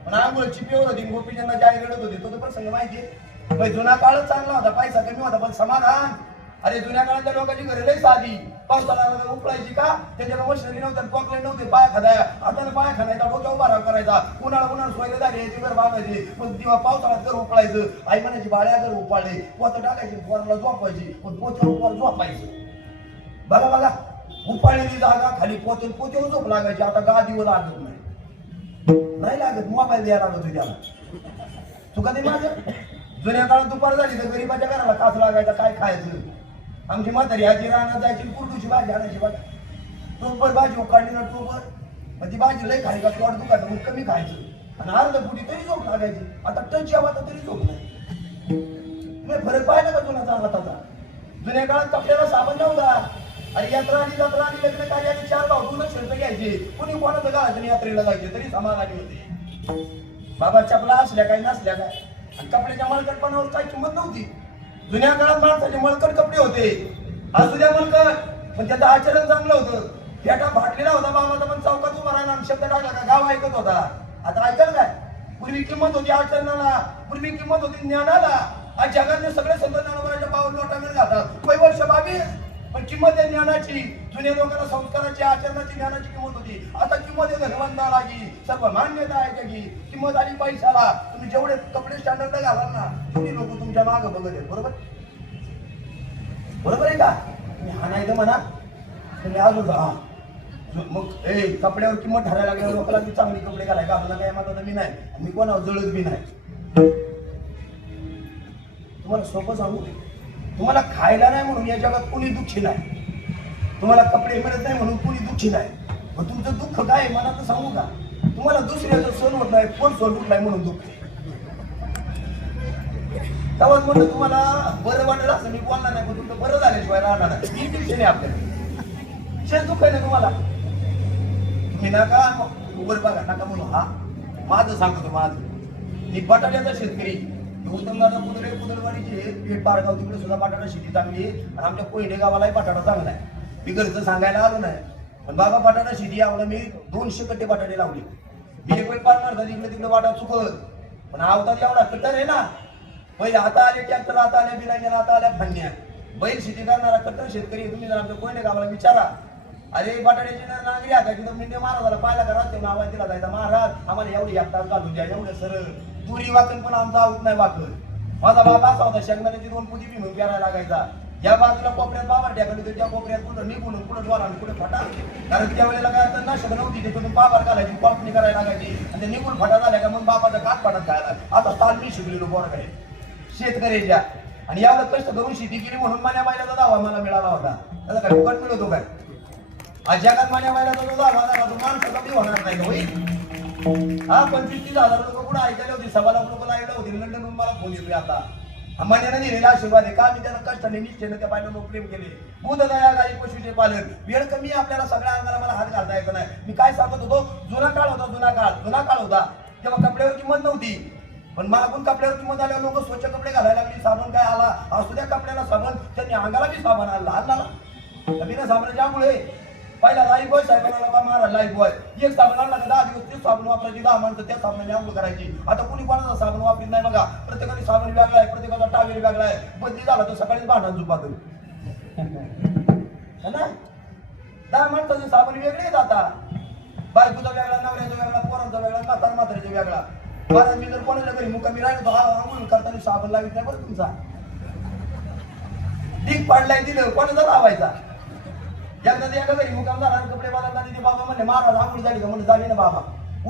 पण आंघोळ चिपीवर होती गोपीचंदाची आई रडत होती तो प्रसंग माहिती जुना काळच चांगला होता पैसा कमी होता पण समाधान अरे जुन्या काळातल्या लोकांची घरे लई साधी पावसाला उपळायची का त्याच्याला मशिनरी नव्हतं पॉकले नव्हते पाया खादाया हाताने पाया खाण्याचा डोक्या उभा करायचा उन्हाळा सोयरे झाले घर बांधायचे पण दिवा पावसाळ्यात घर उकळायचं आई म्हणायची बाळ्या घर उपाळले पोत टाकायची पोराला झोपायची पण पोत्यावर झोपायचं बघा उपाळलेली जागा खाली पोत्यावर झोप लागायची आता गादीवर लागत नाही लागत मोबाईल द्यायला लागत होती त्याला चुका ते माझं जुन्या काळात दुपार झाली तर गरीबाच्या घराला कास लागायचा काय खायचं आमची म्हातारी आजी रानात जायची कुरडूची भाजी आणायची बघा टोपर भाजी उकाडली ना टोपर मग ती भाजी लई खाली का पोट दुखायचं मग कमी खायचं आणि अर्ध फुटी तरी झोप लागायची आता टच यावा तरी झोप नाही तुम्ही फरक पाहिला का जुना चांगला त्याचा जुन्या काळात कपड्याला साबण नव्हता अरे यात्रा आणि लग्न कार्याने 4 भाऊ 2 शर्ट घ्यायचे कुणी कोणाचं घालायचं यात्रेला जायचे तरी समाधानी होते बाबा चपला असल्या काय नसल्या काय आणि कपड्याच्या मळकटपणावर काही किंमत नव्हती जुन्या काळात माणसाचे मळकट कपडे होते असू द्या मळकट पण त्याचं आचरण चांगलं होतं फेटा फाटलेला होता बाबाचा पण चौकात उभा राहिला आणि शब्द टाकला का गाव ऐकत होता आता ऐकल काय पूर्वी किंमत होती आचरणाला पूर्वी किंमत होती ज्ञानाला आज जगातले सगळे संत ज्ञानोबाच्या पाऊल लोटांवर जातात वर्ष 22 पण किंमत आहे ज्ञानाची जुन्या लोकांना संस्काराची आचरणाची ज्ञानाची किंमत होती आता किंमत आहे धनवंताला की सर्व मान्यता आहे त्याची किंमत आली पैशाला तुम्ही जेवढे कपडे स्टँडर्ड घालाल ना तेवढी लोक तुमच्या मागं बघत आहेत बरोबर आहे का तुम्ही हा नाही तर म्हणा तुम्ही अजून हा मग कपड्यावर किंमत ठरायला लागल्या लोकांना मी चांगली कपडे घालायला आपल्याला काय म्हणतात मी नाही मी कोणावर जळत बी नाही तुम्हाला सोपं सांगू तुम्हाला खायला नाही म्हणून या जगात कोणी दुःखी नाही तुम्हाला कपडे मिळत नाही म्हणून कोणी दुःखी नाही मग तुमचं दुःख काय मला तर सांगू का तुम्हाला दुसऱ्याचं सण होत नाही कोण सण उठलाय म्हणून दुःख तेव्हाच म्हणलं तुम्हाला बरं वाटेल असं मी बोलणार नाही पण तुमचं बरं झाल्याशिवाय राहणार नाही टेन्शन आहे आपल्याला शेत दुःख आहे ना तुम्हाला तुम्ही नका वर बघा नका म्हणून हा माझं सांगतो माझं मी बटाट्याचा शेतकरी उत्तमदादा पुदरवाडीचे पेठ पारगाव तिकडे सुद्धा बटाटा शेती चांगली आहे आणि आमच्या कोयडे गावालाही बटाटा चांगला आहे मी घरचं सांगायला आलो नाही पण बाबा बटाटा शेती आवडलं मी 200 कट्टे बटाटे लावले. मी एक वेळ पाडणार तर इकडे तिकडे वाटा चुकत. पण आवतात एवढा कट्टर आहे ना. पहिले आता आले ट्रॅक्टर, आता आले बिना, आता आल्या फन्या. बैल शेती करणारा कट्टर शेतकरी तुम्ही जर आमच्या कोयने गावाला विचारा, अरे बटाट्याची नांगरी हाकायची तर मिंडे महाराजाला पाहिला का राहते आवाज दिला जायचा, महाराज आम्हाला एवढी एकटाच घालून द्या, एवढं सरळ दुरी वाकण पण आमचा आऊत नाही वाकत. माझा बाबा असा होता, शेंगदाण्याची 2 पुती बी म्हणून प्यायला लागायचा. या बाजूला कोपऱ्यात बाबर टाकली तर त्या कोपऱ्यात कुठं निघून कुठं द्वार आणि कुठं फटा. कारण त्या वेळेला काय तर नाशक नव्हती, त्याच्यातून बाबर घालायची, कॉपणी करायला लागायची आणि ते निघून फटा झाल्या का मग बाबाचा काट पाण्यात खायला. आता ताल मी शिकलेलो बोरकडे शेतकऱ्याच्या. आणि यावेळेला कष्ट करून शेती केली म्हणून मान्या बायलाचा दावा मला मिळाला होता. त्याचा काय फुकट मिळतो काय? आज जगात मान्या बायलाचा जो दावा झाला तो माणसाचा बी होणार नाही होईल. हा 25-30 हजार लोक कुठं ऐकायला होती, 1.25 लाख लोक लागले होते. लंडनहून मला फोन येतोय आता. मान्याने दिलेला आशीर्वाद आहे का मी त्याला कष्टाने निष्ठेने त्या बायला प्रेम केले. बुधदया गाई पशुचे पालन. वेळ कमी आपल्याला सगळ्या अंगाला मला हात घालता येतो नाही. मी काय सांगत होतो, जुना काळ होता तेव्हा कपड्यावर किंमत नव्हती. पण मागून कपड्यावर किंमत आल्यावर लोक स्वच्छ कपडे घालायला लागली. साबण काय आला, असू द्या कपड्याला साबण, त्यांनी अंगाला बी साबण आणला. बिना साबणाच्यामुळे पहिला लाईफ बॉय साहेबांना मारा लाईफ बॉय एक साबण आणला का 10 दिवस तेच साबण वापरायची, 10 माणसं त्या साबणाने आंघोळ करायची. आता कुणी कोणाचा साबण वापरत नाही बघा. प्रत्येकाने साबण वेगळा आहे, प्रत्येकाचा टावेल वेगळा आहे. बदली झाला तर सकाळीच भांडण झुपात ना. 10 माणसाचे साबण वेगळे आहेत आता. बायकोचा वेगळा, नवऱ्याचा वेगळा, पोरांचा वेगळा, म्हाताऱ्याचा वेगळा. महाराज मी जर कोणाच्या घरी मुक्कामी राहिलो तर आंघोळ करताना साबण लावित नाही बरं. तुमचा डीक पाडलाय दिलं कोणाचा लावायचा. एकदा ते एका घरी मुकाम झाला, कपडे बदलला. तिथे बाबा म्हणले महाराज आंघोळ झाली का? म्हणजे झाली ना बाबा,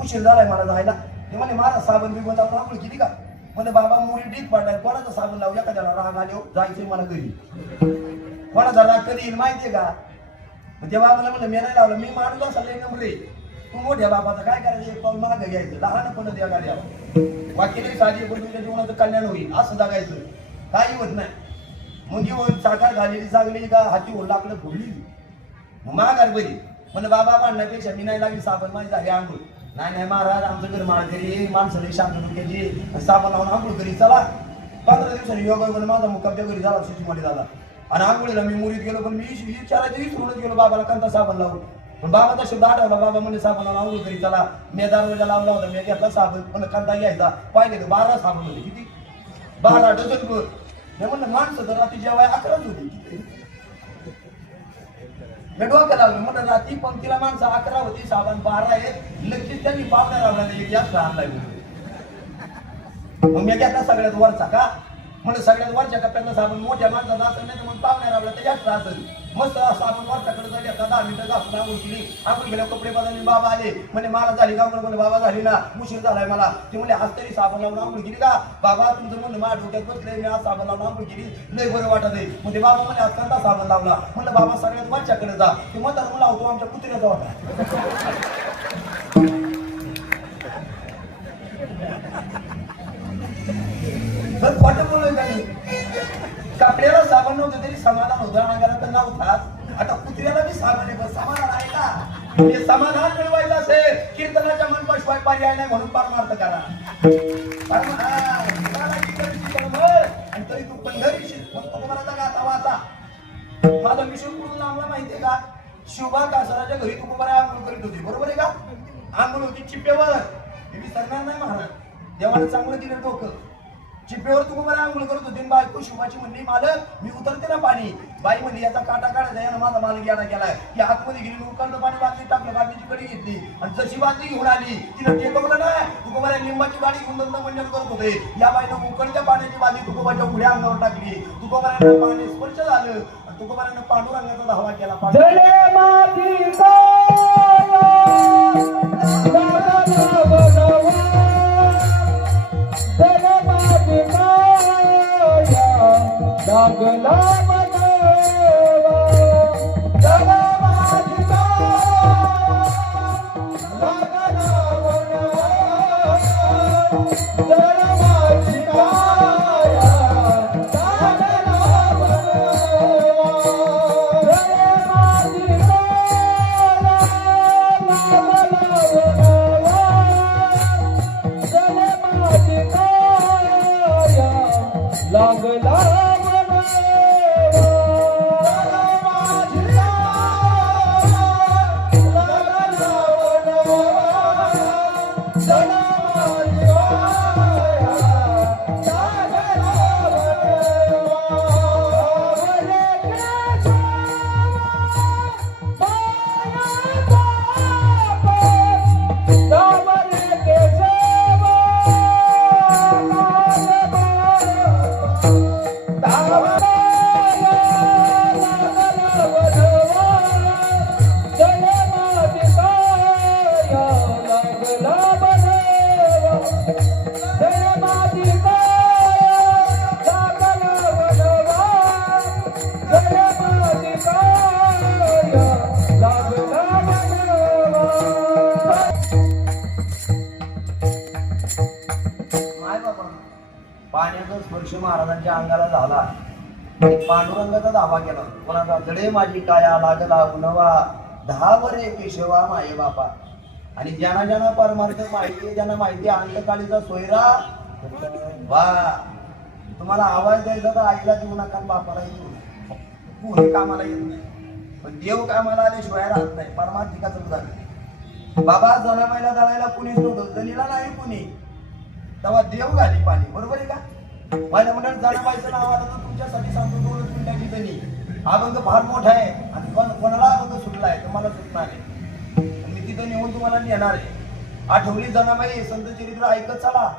उशीर झालाय मला जायला. ते म्हणले महाराज साबण बिबन आपण आंघोळ केली का? म्हणजे बाबा मुली डीक पाडलाय, कोणाचा साबण लावू? एखाद्याला राग आले जायचंय मला घरी. कोणाचा राग कधी येईल माहितीये का? ते बाबाला म्हणलं मी नाही लावलं, मी माणूस असा लय नम्र आहे. तू मोठ्या बाबाचं काय करायचं, एक पाऊल मागं घ्यायचं, लहानपण त्या गाड्यावर बाकी नाही. साधी पण तुमच्या जीवनाचं कल्याण होईल असं जगायचं, काही होत नाही. मग येऊन साखर घालेली चांगली का हाती होऊन लाकडं फोडली माघार बरी. म्हणलं बाबा मांडण्यापेक्षा मी नाही लागली साबण, माझी झाली आंघोळ. नाही महाराज आमचं घर माळकरी माणसं शांत डोक्याची, साबण लावून आंघोळ करी. चला 15 दिवसांनी योगा माझा मुक्काम त्या घरी झाला, सिटीमध्ये झाला. आणि आंघोळीला मी मुरीत गेलो, पण मी विचारायचं विसरूनच गेलो बाबाला कोणता साबण लावून. पण बाबाचा शब्द आठवला, बाबा म्हणजे साबणाला आंघोळ करी चला. मी दरवाजा लावला होता, मी घेतला साबण, पण कांदा घ्यायचा. पाहिले तर 12 साबण होते. किती? 12 डझन भर. मी म्हणलं माणसं तर रात्री जेवाय 11च होती. मी डोक्या लागलो म्हणलं रात्री पंक्तीला माणसं 11 होती, साबण 12 आहेत. लगेच त्यांनी पावण्या रावला एक जास्त आणलाय. मग मी घेतला सगळ्यात वरचा का? म्हणजे सगळ्यात वरच्या कप्प्यातला साबण मोठ्या माणसाचा असेल नाही तर मग पावण्या रावला तर जास्त असेल. मस्त साबण वरच्याकडे झाली, 10 मिनिटं घासून आंघोळ केली. आंघोळ गेल्या कपडे बदलले. बाबा आले म्हणजे मला झाली का? म्हणलं बाबा झाली ना, उशीर झालाय मला. ते म्हणले आज तरी साबण लावून आंघोळ केली का? बाबा तुमचं म्हणलं माझ्या डोक्यात बसलंय, मी आज साबण लावून आंघोळ केली, लय बरं वाटत आहे. म्हणजे बाबा म्हणजे आज कोणता साबण लावला? म्हणलं बाबा सगळ्यात वरच्याकडे जा. ते म्हणतात मला होतो आमच्या कुत्र्याचा होता. तर खोटं बोललोय का मी? कपड्याला साबण नव्हतं तरी समाधान होतं, अंगाला तर नव्हताच. आता कुत्र्याला बी साबण आहे, पण समाधान आहे का? हे समाधान मिळवायचं असेल कीर्तनाच्या मनपाशिवाय पर्याय नाही, म्हणून परमार्थ करा. आणि तरी तू पंढरीशील मग तुम्हाला गाता वाचा. माझा विषय कुठून लावला माहितीये का? शिवबा कासराच्या घरी तू बऱ्या आंघोळ करीत होती, बरोबर आहे का? आंघोळ होती चिप्प्यावर, मी विसरणार नाही महाराज. देवाने चांगलं दिलं डोकं. चिप्प्यावर तू बऱ्या आंघोळ करत होती. बायको शिवाची म्हणली मालक मी उतरते ना पाणी. बाई म्हणली याचा काटा काढायचा, यानं माझा मालक याला गेलाय. की आतमध्ये गेली, उकळलं पाणी बाटली टाकलं, बाटलीची कडी घेतली आणि जशी बाटली घेऊन आली तिला टेकवलं नाही. तुकोबाऱ्या लिंबाची गाडी घेऊन मंजन करत होते. या बाईनं उकळत्या पाण्याची बाटली तुकोबाच्या उघड्या अंगावर टाकली. तुकोबाऱ्यांना पाणी स्पर्श झालं आणि तुकोबाऱ्यांना पांडुरंगाचा धावा केला. लागला लागला तुळशी महाराजांच्या अंगाला झाला आणि पांडुरंगाचा धावा केला. कोणाचा जडे माझी काया लागला उनवा 10 वरे केशवा माये बापा. आणि ज्यांना ज्यांना परमार्थ माहिती आहे, ज्यांना माहिती आहे अंतकाळीचा सोयरा वा. तुम्हाला आवाज द्यायचा तर आईला देऊ नका, बापाला देऊ नका. पुढे कामाला येत नाही, पण देव कामाला आल्याशिवाय राहत नाही. परमार्थिकाचं उदाहरण. बाबा जनाबाईला दळायला कुणीच नव्हतं, जनीला नाही कुणी, तेव्हा देव घाली पाणी. बरोबर आहे का? माझ्या मंडळात जनाबाईचं नाव आलं तर तुमच्यासाठी सांगतो, 2 मिनिटाची जनी अभंग फार मोठा आहे आणि कोणाला अभंग सुटला आहे तर मला सुटणार आहे. मी तिथं नेऊन तुम्हाला नेणार आहे. आठवली जनाबाई संत चरित्र ऐकत चला.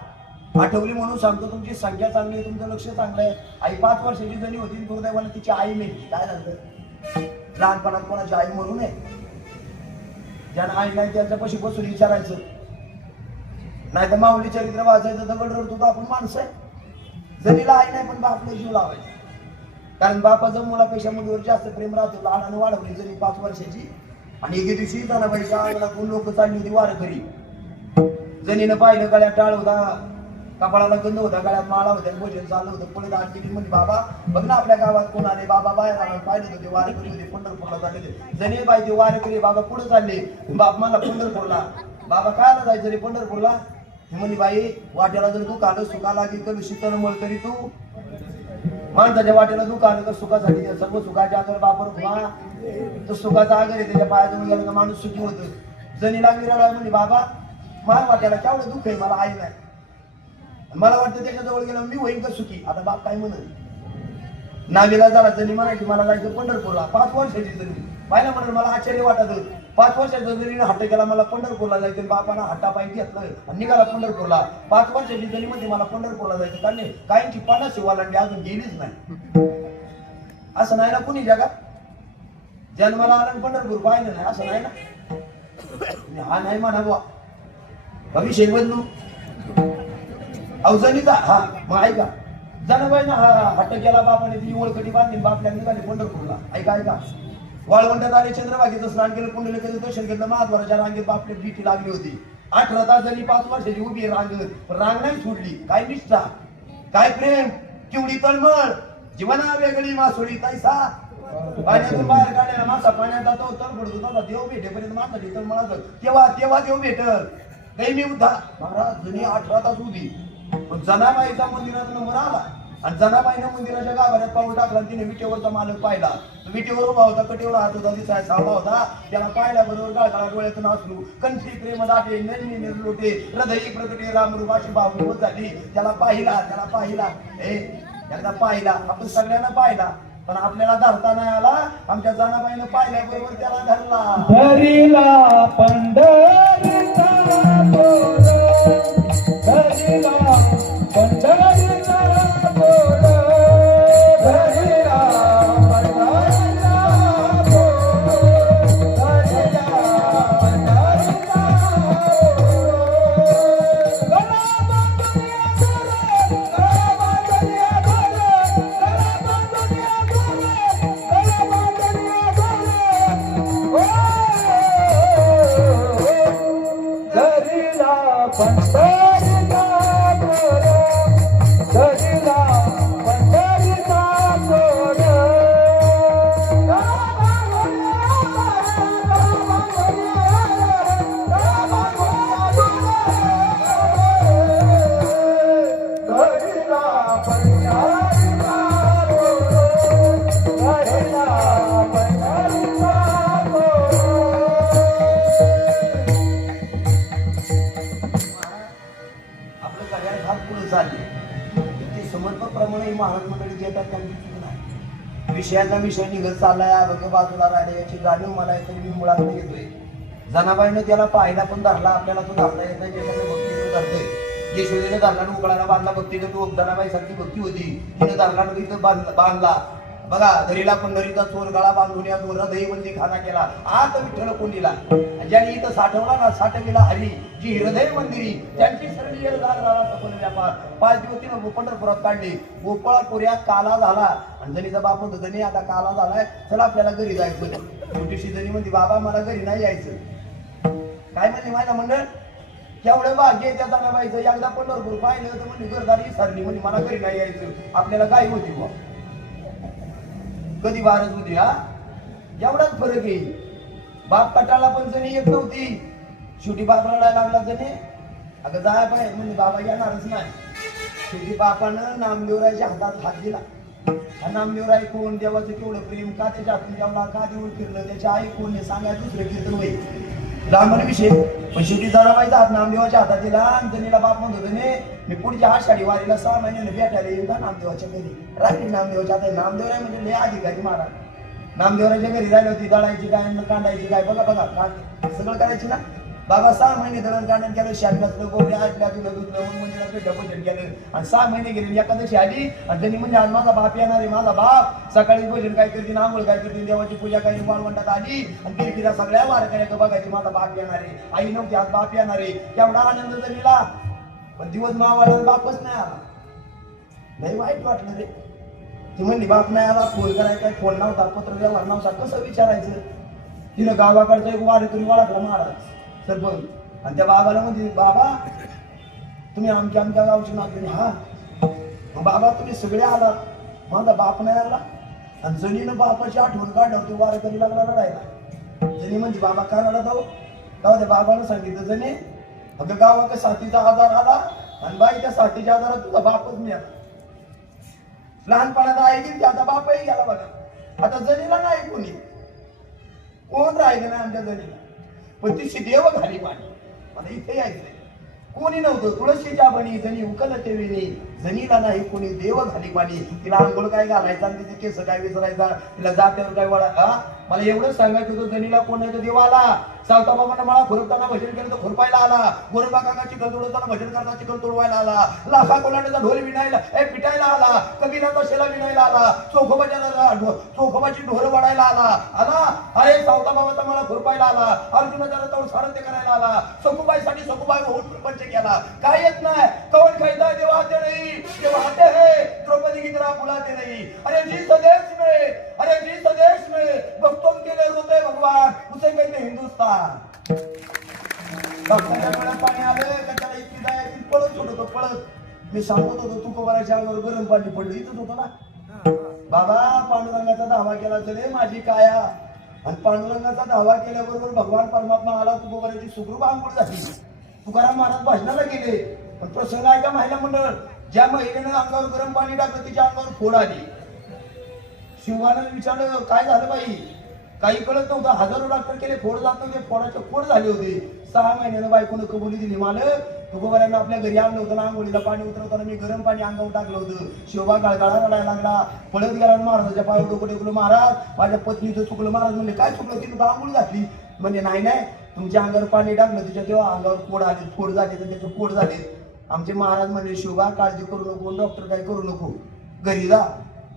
आठवली म्हणून सांगतो, तुमची संख्या चांगली आहे, तुमचं लक्ष चांगलं आहे. आई 5 वर्षाची जणी होती, दुर्दैवाने तिची आई नाही. काय झालं? लहानपणात कोणाची आई म्हणू नये. ज्यांना आई नाही त्यांच्यापाशी बसून विचारायचं, नाही तर माऊली चरित्र वाचायचं. दगड रडतो तर आपण माणसं आहे. जणीला आई नाही पण बापला जीव लावायचा, कारण बापाचं मुलापेक्षा मुलीवर जास्त प्रेम राहतो. लहानाने वाढवली जणी 5 वर्षाची आणि एके दिवशी जनाबाईच्या अंगणातून लोक चालली होती वारकरी. जणीनं पाहिलं, गळ्यात टाळ होता, कपाळाला गंध होता, गळ्यात माळा होत्या, भोजन चाललं होतं. पुढे दाट गेली म्हणजे बाबा बघ ना आपल्या गावात कोण आले. बाबा बाहेर आला, पाहिलं होते वारकरी होते, पंढरपूरला चालले. जणी बाई ते वारकरी बाबा पुढे चालले. बाप मला पंढरपूरला. बाबा कायला जायचं रे पंढरपूरला? म्हणे बाई वाट्याला जर तू काढ सुका लागेल तर शीतल मळ तरी तू माणसाच्या वाट्याला तू काढ तर सुखासाठी सर्व सुखाच्या आगर बापर तर सुखाचा आगर आहे. त्याच्या पायाजवळ गेला तर माणूस सुखी होतो. जणीला विराला म्हणे बाबा माझ्या वाट्याला केवढं दुःख आहे, मला आई नाही. मला वाटतं त्याच्याजवळ गेलं मी होईन का सुखी. आता बाप काय म्हणत नावीला झाला. जणी म्हणायची मला जायचं पंढरपूरला. 5 वर्षाची जणी पाहिलं म्हणून मला आश्चर्य वाटत. 5 वर्षाच्या जणीने हट्ट केला मला पंढरपूरला जायचं. बापानं हट्टापायी घेतलं आणि निघाला पंढरपूरला. 5 वर्षाची जणी मध्ये मला पंढरपूरला जायचं, कारण काहींची 50 वालांडी अजून गेलीच नाही. असं नाही ना कुणी जगात. जन्माला आला पंढरपूर पाहिलं नाही असं नाही ना. हा नाही म्हणा बुवा भविष्य बदलू अवजणीचा. हा मग ऐका, जनाबाई ना हा हट्ट केला बापाने, ती ओळखटी बांधली, बापल्या निघाली पंढरपूरला. ऐका ऐका, वाळवंटात आले, चंद्रभागेचं स्नान केलं, पुंडलिकाचं दर्शन घेतलं, महाद्वाराच्या रांगेत बापले भीती लागली होती. 18 तास झाली, 5 वर्षाची उभी रांग नाही सोडली. काय निष्ठा, काय प्रेम, केवढी तळमळ, जीवना वेगळी मासोळी तैसा. पाण्यातून बाहेर काढलेला मासा पाण्यात जातो, तळपडतो, तसा देव भेटेपर्यंत माणसाची तळमळाचं तेव्हा देव भेटल. काही मी उद्धा महाराज जुनी 18 तास उभी. पण जनाबाईचा मंदिरात नंबर आला आणि जनाबाईने मंदिराच्या गाभाऱ्यात पाऊल टाकला. तिने विटेवरचा मालक पाहिला. विटेवर उभा होता, कटेवर हात होता, दिसाय सावला होता. त्याला पाहिल्याबरोबर गाळगाळा डोळ्यातून हसलू, कंठी प्रेम दाटे, नैनी निर्लोटे, हृदयी प्रकटे रामरूपाशी भावनी होत झाली. त्याला पाहिला एकदा पाहिला. आपण सगळ्यांना पाहिला, पण आपल्याला धरता नाही आला. आमच्या जनाबाईनं पाहिल्याबरोबर त्याला धरला. धरिला पंढरीचा बोल, धरिला पंढरीचा बोल, धरिला पंढरीचा बोल, धरिला पंढरीचा महाराज मंडळी घेतात, त्यांची चूक नाही. विषयाचा विषय निघत चाललाय, अभंग बाजूला राहिले, याची जाणीव मला येते. मी मुळात येतोय. जनाबाईनं त्याला पाहिला पण धरला. आपल्याला तो धरता येत नाही, ज्याच्याकडे भक्ती तो धरतोय. यशोदेने धरला उकळायला बांधला, भक्तीने तो जनाबाई सारखी भक्ती होती, तिने धरला इथं बांधला. बघा, दरीला पंढरीचा चोर गळा बांधून या दोरा दहीबंदी खाना केला. आता विठ्ठल कोंडीला ज्याने इथं साठवला ना, साठविला हरी, जी हृदय मंदिरी, त्यांची सरणी सफल व्यापार. 5 दिवस तिनं पंढरपुरात काढले. गोपाळपुऱ्यात काला झाला आणि जणीचा बाप म्हणतो, जणी आता काला झालाय, चला आपल्याला घरी जायचं. छोटीशी जणी म्हणते, बाबा मला घरी नाही यायचं. काय म्हणली माझ्या मंडळ, केवढं भाग्य आहे त्या जनाबाईचं. एकदा पंढरपूर पाहिलं तर म्हणजे घरदारी सरली म्हणजे मला घरी नाही यायचं. आपल्याला काय होती बुवा कधी बारच होती. हा एवढाच फरक आहे. बाप कटाळला पण जणी येत नव्हती. शेवटी बाप रडायला लागला जणी अगं जाय पाहिजे म्हणजे बाबा येणारच नाही. शेवटी बापानं नामदेवरायच्या हातात हात दिला. हा नामदेवराय कोण, देवाचं केवढं प्रेम, का त्याच्या हातून जेवढा, का देऊळ फिरलं, त्याच्या आई कोण हे सांगाय दुसरं कीर्तन होईल लहान विषय. पण शेवटी जनाबाईचा हात नामदेवाच्या हातात दिला आणि जणीला बाप म्हणत होते ने मी पुढच्या आषाढी वारीला 6 महिन्याने भेटायला येईल का नामदेवाच्या घरी. रात्री नामदेवाच्या हातात. नामदेवराय म्हणजे लय अधिकारी महाराज. नामदेवराच्या घरी राहिली होती. दळायची काय, कांडायची काय, बघा बघा सगळं करायची ना. बाबा 6 महिने दळण कांडण केलं. शाळेतलं गोरे आटल्या तुला दुधलं मग मंदिरात भजन केलं आणि 6 महिने गेले. एकादशी आली आणि त्यांनी म्हणजे आज माझा बाप येणार आहे. माझा बाप सकाळी भजन काय करतील, आंघोळ काय करतील, देवाची पूजा काही वाळवंटात आली आणि तिरकिरा सगळ्या वारकऱ्या बघायची माझा बाप येणार आहे. आई नव्हती आज बाप येणार आहे. एवढा आनंद झालेला. पण दिवस मावाला बापच नाही आला. लय वाईट वाटलं रे. ती म्हणली बाप नाही आला, फोन करायचा, फोन नव्हता, पत्र व्यवहार नव्हता, कसं विचारायचं. तिनं गावाकडचा एक वारकरी वाढला महाराज सरपंच आणि त्या बाबाला म्हणते बाबा तुम्ही आमच्या गावची नागरिक. हा बाबा तुम्ही सगळे आलात, माझा बाप नाही आला. आणि जणीनं बापाची आठवण काढल्यावर तो वारकरी लागला रडायला. जणी म्हणजे बाबा का रडत आहो. तेव्हा त्या बाबानं सांगितलं जणी अगं गावाकडे साथीचा आजार आला आणि बाई त्या साथीच्या आजारात तुझा बापच मिळाला. लहानपणात आई गेली आता बापही गेला बघा. आता जणीला नाही कोणी कोण राहिलं नाही आमच्या जणीला. पण तिची देव घाली पाणी. मला इथे यायचंय. कोणी नव्हतं. तुळशीच्या बनी जणी उकलते विणी जणीला नाही कोणी देव घाली पाणी. तिला आंघोळ काय घालायचा आणि तिचे केस काय विसरायचा, तिला जात्यावर काय वळा. मला एवढंच सांगायचं होतं जणीला कोणाचा देव आला. सावता बाबांना मला खुरपताना भजन केलं तर खुरपायला आला. गोरबा काका चिकन तोडताना भजन करता चिकन तोडवायला आला. लाखा कोलांड्याचा ढोल विणायला पिटायला आला. कबीराचा शेला विणायला आला. चोखोबाची ढोर वाढायला आला. अरे सावता बाबाचा मला खुरपायला आला. अर्जुनाच्या रथावर सारथ्य करायला आला. सखुबाईसाठी सखुबाई होऊन पंच केला. काय येत नाही कवन खायचा देवा आते नाही देवा आते है द्रौपदी की तरह बुलाते नहीं. अरे जिस देश में भक्तों के लिए रोते भगवान उसे कहते हिंदुस्तान. पाणी आलं का त्याला इतकी जाय पळत होतो पळत. मी सांगत होतो तुकोबाराच्या अंगावर गरम पाणी पडलं इथंच होतं ना. बाबा पांडुरंगाचा धावा केला चले माझी काया. आणि पांडुरंगाचा धावा केल्याबरोबर भगवान परमात्मा आला. तुकोबाराची सुखरूप आंघोळ झाली. तुकाराम महाराज भाषणाला गेले. पण प्रसंग आहे का महिला मंडळ. ज्या महिलेनं अंगावर गरम पाणी टाकलं तिच्या अंगावर फोड आली. शिवानं विचारलं काय झालं बाई. काही कळत नव्हतं. हजारो डॉक्टर केले फोड जात नव्हते. फोडाचे फोड झाले होते. 6 महिन्यानं बायकोनं कबुली दिली. मालक तुकोबारांना आपल्या घरी आणलं होतं ना. आंघोळीला पाणी उतरवताना मी गरम पाणी अंगावर टाकलं होतं. शिवबा गळगळा रडायला लागला. पळत गेला महाराजाच्या पायावर डोकं टेकलं. महाराज माझ्या पत्नीचं चुकलं. महाराज म्हणले काय चुकलं. तिने तर आंघोळ घातली. म्हणजे नाही तुमच्या अंगावर पाणी टाकलं तिच्या तेव्हा अंगावर फोड आले. फोड झाले तर त्याचं फोड झाले. आमचे महाराज म्हणले शिवबा काळजी करू नको. डॉक्टर काय करू नको. घरी जा.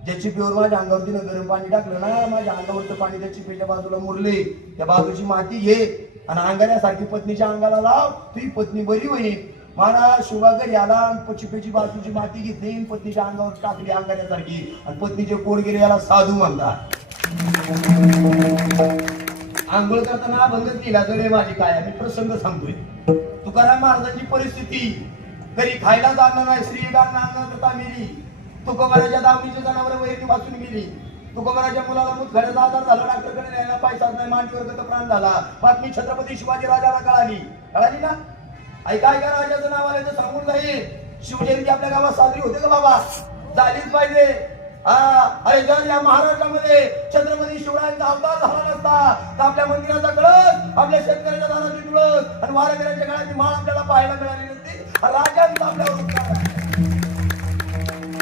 ज्याची पिओर माझ्या अंगावर तिनं गरम पाणी टाकलं ना माझ्या अंगावरचं पाणी त्या चिपेच्या बाजूला मुरले. त्या बाजूची माती घे आणि अंगाऱ्यासारखी पत्नीच्या अंगाला लाव. तुझी पत्नी बरी होईल. महाराज शिवबा घरी आला. चिपेची बाजूची माती घेतली पत्नीच्या अंगावर टाकली अंगाऱ्यासारखी आणि पत्नीचे पोट गेले. याला साधू म्हणतात. आंघोळ करताना अभंग केला तर माझी काय. मी प्रसंग सांगतोय. तुकाराम महाराजांची परिस्थिती घरी खायला जाणं नाही. श्रीगांना करता मिली. तुकोबाराच्या दावणीच्या जनावर वैरी वाचून गेली. तुकोबाराच्या मुलाला मुतखड्याचा आजार झाला. डॉक्टरकडे न्यायला पैसाच नाही. मांडीवर प्राण झाला. बातमी छत्रपती शिवाजी राजाला कळाली ना. ऐका राजाचं नाव आलं तर सांगून जाईल. शिवजयंती आपल्या गावात साजरी होते का बाबा. झालीच पाहिजे. अरे जर या महाराष्ट्रामध्ये छत्रपती शिवरायांचा अवतार झाला नसता तर आपल्या मंदिराचा कळस, आपल्या शेतकऱ्याच्या दाराची तुळस आणि वारकऱ्यांच्या गळ्याची माळ आपल्याला पाहायला मिळाली नसती. राजांचा आपल्यावर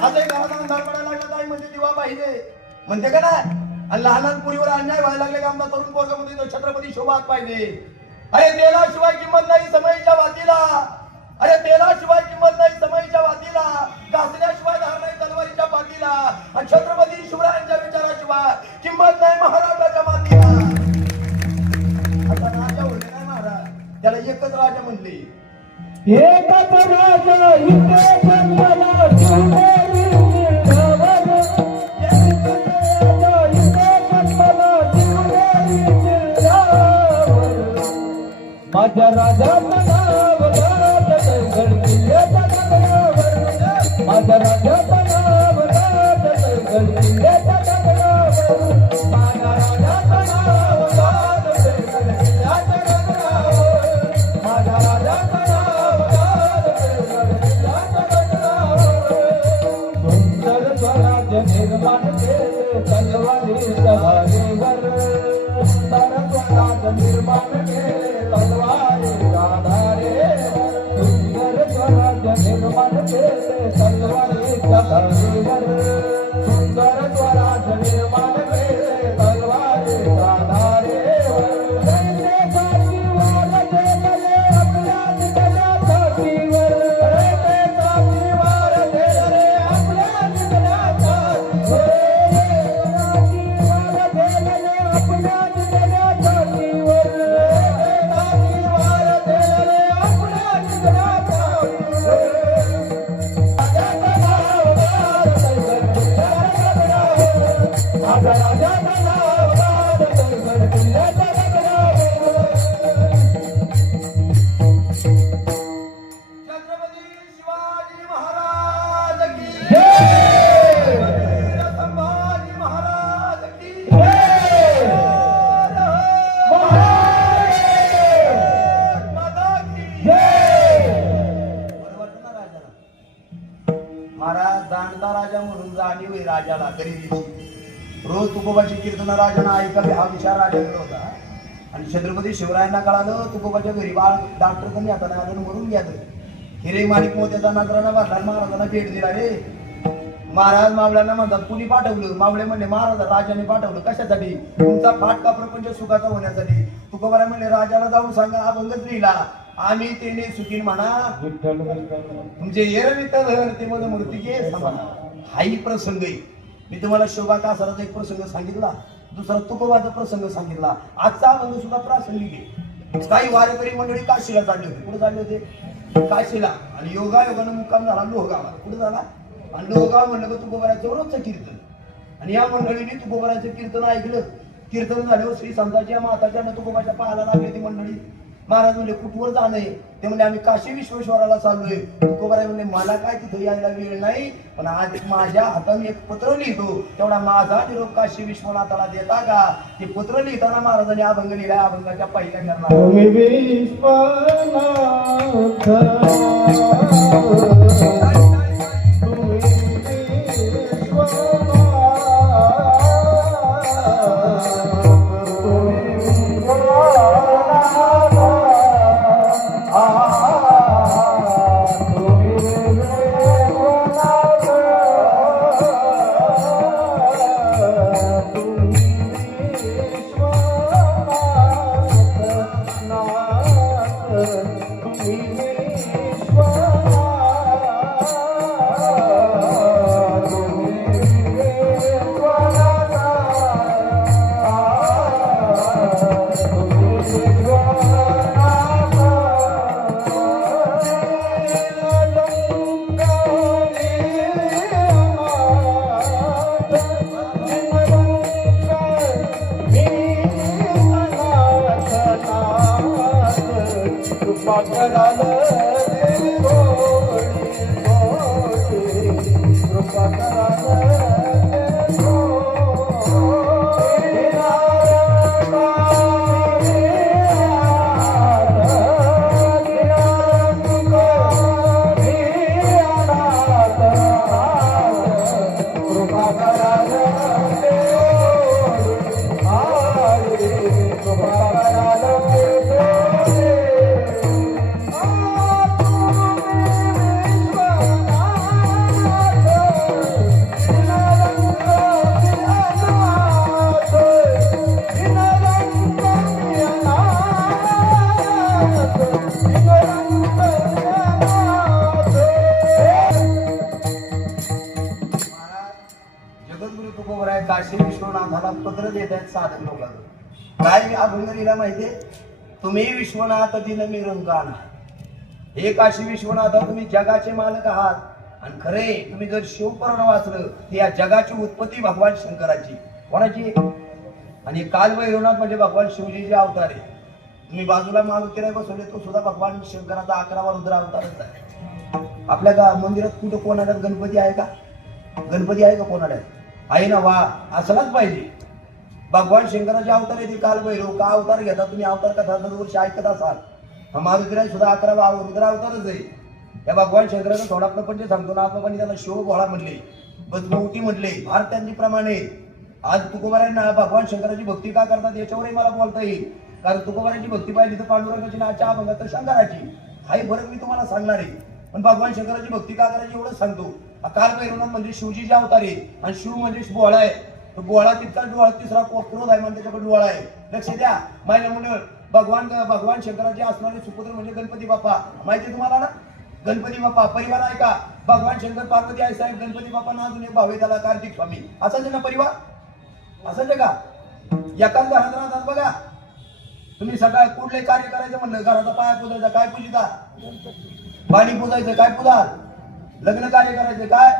आजही घरात अंधार पडायला लागला काय म्हणजे दिवा पाहिजे म्हणते का नाही. आणि लहान लहान पुरीवर अन्याय व्हायला लागले का आमचा तरुण पोरगा मध्ये छत्रपती शोभात पाहिजे. अरे तेलाशिवाय किंमत नाही समईच्या वातीला. अरे तेलाशिवाय किंमत नाही समईच्या वातीला. घासल्याशिवाय धार नाही तलवारीच्या पातीला. आणि छत्रपती शिवरायांच्या विचाराशिवाय किंमत नाही महाराष्ट्राच्या मातीला. आता राजा होते नाही महाराज. त्याला एकच राजा म्हणले. एकच राजा इथे जन्मला शिवनेरी जिल्ह्यावर. एकच राजा इथे जन्मला शिवनेरी जिल्ह्यावर. माझ्या राजाचं नाव माझ्या राजाचं नाव गात पैठण किल्ल्याच्या डोंगरावर माझ्या राजाचं नाव गात पैठण किल्ल्याच्या डोंगरावर माझ्या राजाचं नाव गात पैठण किल्ल्याच्या डोंगरावर सुंदर स्वराज्य निर्माण केले तलवारीच्या धारेवर सुंदर स्वराज्य निर्माण केले तलवारीच्या धारेवर सुंदर स्वराज्य निर्माण केले तलवारीच्या धारेवर सुंदर स्वराज्य निर्माण केले तलवारीच्या धारेवर रयतेसाठी वार केले आपल्याच गडासाठीवर रयतेसाठी वार केले आपल्याच गडासाठीवर रयतेसाठी वार केले आपल्याच गडासाठीवर रयतेसाठी वार केले आपल्याच गडासाठीवर माझ्या राजाचं नाव गात पैठण किल्ल्याच्या डोंगरावर छत्रपती शिवाजी महाराज की जय! वीर संभाजी महाराज की जय! हर हर महाराज! माता की जय! बरं वाटतं ना राजाला? महाराज जाणता राजा म्हणून जाणीव आहे राजाला गरिबीची. रोज तुकोबाची कीर्तन राजानं ऐकावी हा विचार राजाकडे होता. आणि छत्रपती शिवरायांना कळालं तुकोबाच्या घरी बाळ डॉक्टर कमी आता आलं मरून गेलं. हिरे माणिक मोत्याचा नजराना बांधला महाराजांना भेट दिला रे. महाराज मावळ्यांना म्हणतात कुणी पाठवलं? मावळे म्हणले महाराज राजाने पाठवलं. कशासाठी? तुमचा फाटका प्रपंच सुखाचा होण्यासाठी. तुकोबारा म्हणले राजाला जाऊन सांगा अभंगच लिहिला आम्ही तेने सुखीन म्हणा तुमचे एरविठ्ठल ते मग मूर्ती घे समाना. हाही प्रसंग आहे. मी तुम्हाला शोभा कासाराचा एक प्रसंग सांगितला, दुसरा तुकोबाचा प्रसंग सांगितला. आजचा अभंग सुद्धा प्रासंगिक आहे. काही वारकरी मंडळी काशीला चालले होते. कुठे चालले होते? काशीला. आणि योगायोगानं मुक्काम झाला लोहगावात. कुठे झाला? आणि लोहगाव म्हणलं का तुकोबाराचं रोजचं कीर्तन. आणि या मंडळीने तुकोबाराचं कीर्तन ऐकलं. कीर्तन झाल्यावर श्री संतांच्या माताच्या तुकोबाच्या पाहायला लागली ती मंडळी. महाराज म्हणले कुठवर जाणं आहे? ते म्हणजे आम्ही काशी विश्वेश्वराला चाललोय. तुकोबाराय म्हणले मला काय तिथे यायला वेळ नाही, पण आज माझ्या हाताने एक पत्र लिहितो, तेवढा माझा निरोप काशी विश्वनाथाला देता का? ते पत्र लिहिताना महाराजांनी अभंग लिहिला. अभंगाच्या पहिल्या करणार तुम्ही विश्वनाथ तुम्ही विश्वनाथ काशी विश्वनाथाला पत्र देत आहेत साधक लोकांना. काय अभंग लिहिला माहितीये? तुम्ही विश्वनाथ दिन निरंकान. हे काशी विश्वनाथ तुम्ही जगाचे मालक आहात. आणि खरे तुम्ही जर शिवपुराण वाचलं तर या जगाची उत्पत्ती भगवान शंकराची. कोणाची? आणि काल भैरवनाथ म्हणजे भगवान शिवजीचे अवतार आहे. तुम्ही बाजूला मारुतीला बसवले तो सुद्धा भगवान शंकराचा 11वा रुद्र अवतारच आहे. आपल्या मंदिरात कुठं कोणाड्यात गणपती आहे का? गणपती आहे का कोणाड्यात? आहे ना, वा असलाच पाहिजे. भगवान शंकराचे अवतार येते काल भैरव का अवतार घेता तुम्ही? अवतार कथा दरवर्षी ऐकत असाल. हा मारुतीराज सुद्धा 11वा रुद्र अवतारच आहे. या भगवान शंकराचा थोडा प्रपंच सांगतो ना आपण, त्याला शिव भोळा म्हणले, बजमवती म्हणले, फार त्यांची प्रमाणे. आज तुकोबारायांना भगवान शंकराची भक्ती का करतात याच्यावरही मला बोलता येईल. कारण तुकोबारायांची भक्ती पाहिली तर पांडुरंगाची ना चहा भंगा तर शंकराची, हाही फरक मी तुम्हाला सांगणार आहे. पण भगवान शंकराची भक्ती का करायची एवढंच सांगतो. काल भैरवनाथ म्हणजे शिवजीचे अवतार आहे आणि शिव म्हणजे बोळा आहे. तो बोळा तितका डोळा, तिसरा क्रोध आहे म्हणजे त्याच्याकडे डोळा आहे. लक्ष द्या महिला मंडळ. भगवान शंकराचे असणारे सुपुत्र म्हणजे गणपती बाप्पा. माहिती तुम्हाला ना? गणपती बाप्पा परिवार आहे का? भगवान शंकर पार्वती आहे साहेब, गणपती बाप्पा ना अजून एक भाव आहे त्याला कार्तिक स्वामी. असाच ना परिवार? असंच आहे का? एकाच घरात राहतात बघा तुम्ही. सकाळ कुठले कार्य करायचं म्हणलं घराचा पाया पुजायचा, काय पूजिता? पाणी पुजायचं, काय पुजा? लग्न कार्य करायचं, काय?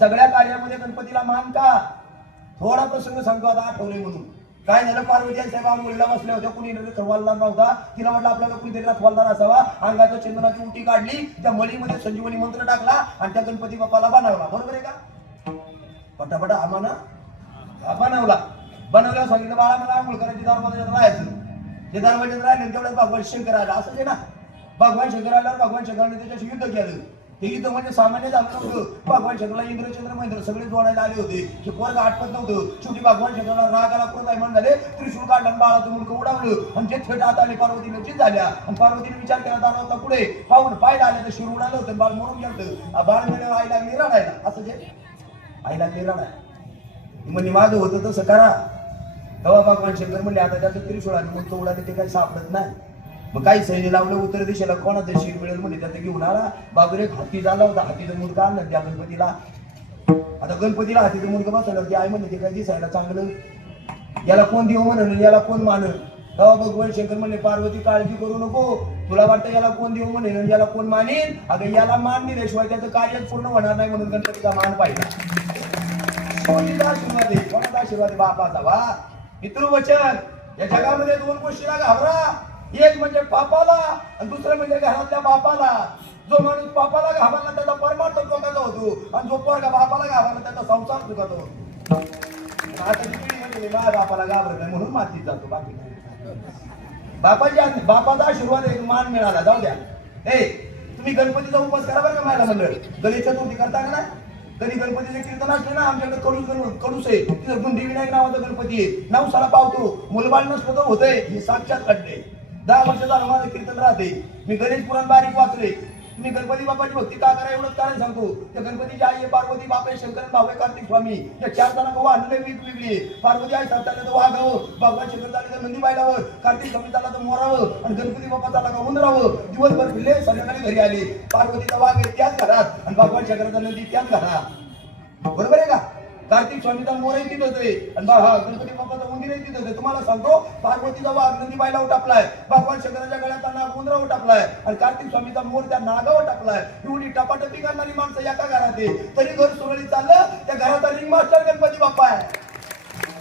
सगळ्या कार्यामध्ये गणपतीला मान का? थोडा प्रसंग सांगतो आता आठवले म्हणून. काय झालं, पार्वती साहेब आंघोळीला बसल्या होत्या, कुणी खरवालदार नव्हता. तिला म्हटलं आपल्याला कुणीतरी रखवालदार असावा. अंगाचं चंदनाची उटी काढली, त्या मळीमध्ये संजीवनी मंत्र टाकला आणि त्या गणपती बाप्पाला बनवला. बरोबर आहे का? पटापटा आम्हाला बनवला. बनवल्यावर सांगितलं बाळा मला आंघोळ करायची, दरवाजात राहायचं. जे दरवाजात राहिले तेवढ्याच भगवान शंकर आला. असंच आहे ना? भगवान शंकर आल्यावर भगवान शंकराने त्याच्याशी युद्ध केलं. हे युद्ध म्हणजे सामान्य झालं नव्हतं. भगवान शंकरला इंद्रचंद्र महेंद्र सगळे जोडायला आले होते. हे पोरग आटपत नव्हतं. शेवटी भगवान शंकरला रागाला क्रोधायमान झाले, त्रिशूळ काढला आणि बाळाचं मुलगा उडावलं आणि जे थेट हात आले पार्वतीने चित झाल्या. आणि पार्वतीने विचार केला दारातला पुढे पाहून पाय आले तर शिर उडालं होतं, बाळ मरून गेलं. बाळ मिळालं, आई लागली रडायला. असं जे आई लागली रडायला म्हणजे माझं होतं तसं करा. तेव्हा भगवान शंकर म्हणले आता त्याचं त्रिशूळ आणि मग तो उडाले ते काही सापडत नाही. मग काही सैन्य लावलं उत्तर दिशेला, कोणाचं शिर मिळेल म्हणजे त्याचं घेऊन आला. बाजूला एक हाती झाला होता, हातीचं मुलगा आणलं त्या गणपतीला. आता गणपतीला हातीचं मुलगा बसवलं की आई म्हणले ते काय दिसायला चांगलं, याला कोण देव म्हणून याला कोण मानल. तेव्हा भगवान शंकर म्हणले पार्वती काळजी करू नको, तुला वाटतं याला कोण देव म्हणेल याला कोण मानेल. अगं याला मान दिल्याशिवाय त्याचं कार्य पूर्ण होणार नाही, म्हणून गणपतीचा मान पाहिला. आशीर्वाद आहे, कोणाचा आशीर्वाद आहे? बापाचा. वा पितृवचन. या जगामध्ये दोन गोष्टीला घाबरा, एक म्हणजे पापाला आणि दुसरं म्हणजे घरातल्या बापाला. जो माणूस पापाला घाबरला त्याचा परमार्थ सुखाचा होतो आणि जो पोरगा बापाला घाबरला त्याचा संसार सुखाचा होतो. आता पिढी म्हणजे माझ्या बापाला घाबरत नाही म्हणून मातीत जातो. बाकी बापाचा आशीर्वाद एक मान मिळाला. जाऊ द्या. तुम्ही गणपतीचा उपास करा बरं का महिला मंडळ. गणेश चतुर्थी करता का नाही? कधी गणपतीचे कीर्तन असले ना, आमच्याकडे कडूस आहे, तिथं गुंडी विनायक नावाचा गणपती आहे. नवसाला पावतो, मुलबाळ नसतो तर होतंय. हे साक्षात घडले. 10 वर्ष झालं माझं कीर्तन राहते. मी गणेश पुराण बारीक वाचले. मी गणपती बाप्पाची भक्ती का करा एवढंच कारण सांगतो. त्या गणपतीची आई आहे पार्वती, बाप आहे शंकर, भाऊ आहे कार्तिक स्वामी. या 4 जणांना वाहन वेगवेगळी. पार्वती आई चालता तर वाघावं, भगवान शंकर चालले तर नंदी बायलावं, कार्तिक स्वामी चालला तर मोरावं आणि गणपती बाप्पा चालला का उंदरावं. दिवसभर फिरले, संध्याकाळी घरी आले. पार्वतीचा वाघ आहे त्याच घरात आणि भगवान शंकराचा नंदी त्याच घरात. बरोबर आहे का? कार्तिक स्वामीचा मोरही तिथंच आहे आणि गणपती बाप्पाचा उंदीरही तिथंच आहे. तुम्हाला सांगतो पार्वतीचा वाघ नंदी बायला टाकलाय, भगवान शंकराच्या गळ्याचा नाग उंदरावर टाकलाय आणि कार्तिक स्वामीचा मोर त्या नागावर टाकलाय. एवढी टपाटपी करणारी माणसं एका घरात आहे, तरी घर सुरळीत चाललं. त्या घराचा रिंग मास्टर गणपती बाप्पा आहे.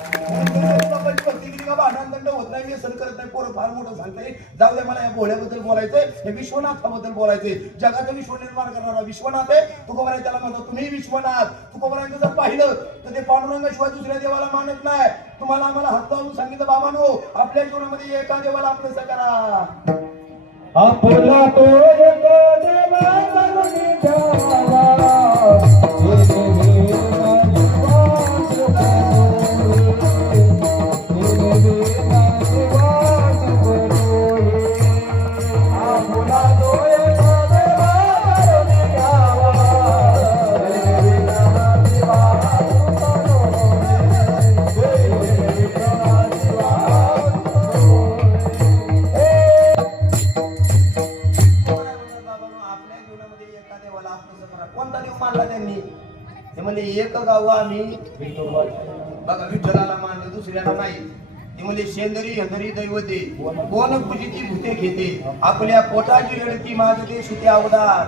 बाप्पाची भक्ती केली का भांडण होत नाही, व्यसन करत नाही. पोरं फार मोठं सांगते. जाऊ दे, मला या भोळ्याबद्दल बोलायचंय, हे विश्वनाथाबद्दल बोलायचंय. जगाचं विश्व निर्माण करणारा विश्वनाथ आहे. तुकोबाराय त्याला म्हणतो तुम्ही विश्वनाथ. तुकोबारायचं जर पाहिलं तर ते पांडुरंगाशिवाय दुसऱ्या देवाला मानत नाही. तुम्हाला आम्हाला हात लावून सांगितलं बाबांनो, आपल्या जीवनामध्ये एका देवाला आपलं करा. आपला तो एक देवा करुणी द्यावा. कोणता देव मानला त्यांनी? ते म्हणजे एक गाव आम्ही बघा विठ्ठलाला मानलं, दुसऱ्याला नाही. ते म्हणजे शेंदरी हदरी दैवते, कोण पूजिती भूते घेते. आपल्या पोटाची रडती माझं देश होते अवदार.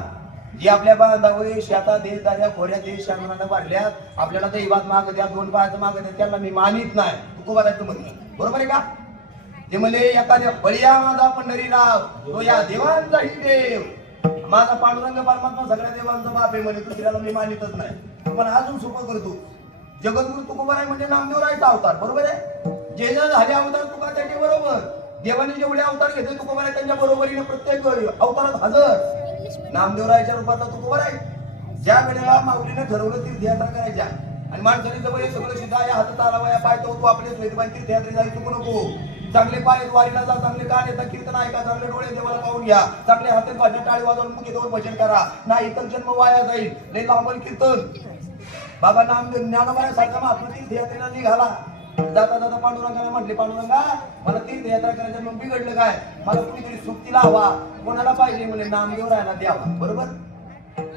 जी आपल्या बांधावे शेतात देश दाऱ्या खोऱ्या देश शांगणानं वाढल्यात. आपल्याला दैवात माग द्या, 2 पायाचं माग द्या, त्यांना मी मानित नाही. तुकोबारायचं म्हणलं बरोबर आहे का? ते म्हणजे एखाद्या बळीया माझा पंढरीराव, तो या देवांचाही देव. माझा पांडुरंग परमात्मा सगळ्या देवांचा बाप आहे म्हणजे दुसऱ्याला मी मानितच नाही. पण अजून सोपं करतो. जगद्गुरु तुकोबाराय म्हणजे नामदेवरायचा अवतार, बरोबर आहे. जे झाले अवतार तुका त्याचे बरोबर. देवाने जेवढे अवतार घेतले तुकोबाराय त्यांच्या बरोबरीने प्रत्येक अवतारात हजर. नामदेवरायच्या रूपातला तुकोबाराय. ज्या वेळेला माऊलीने ठरवलं तीर्थयात्रा करायच्या आणि माणसाने जवळ सगळं शिधा या हातात आला या पाय तो आपले तीर्थयात्रे जायचं चुकू नको. चांगले पाय वारीला जा, चांगले कान येतात कीर्तन ऐका, चांगले डोळे देवाला पाहून घ्या, चांगले हातात भाजन टाळी वाजवून मुखे देऊन भजन करा, नाही तर जन्म वाया जाईल. लय लांबल कीर्तन. बाबा नामदेव ज्ञानोबासारखा महात्मा तीर्थयात्रेला निघाला. जाता जाता पांडुरंगाला म्हटले, पांडुरंगा मला तीर्थयात्रा करायचं, मग बिघडलं काय, मला कुणीतरी सुट्टीला हवा. कोणाला पाहिजे म्हणजे नामदेव राहायला द्यावा, बरोबर.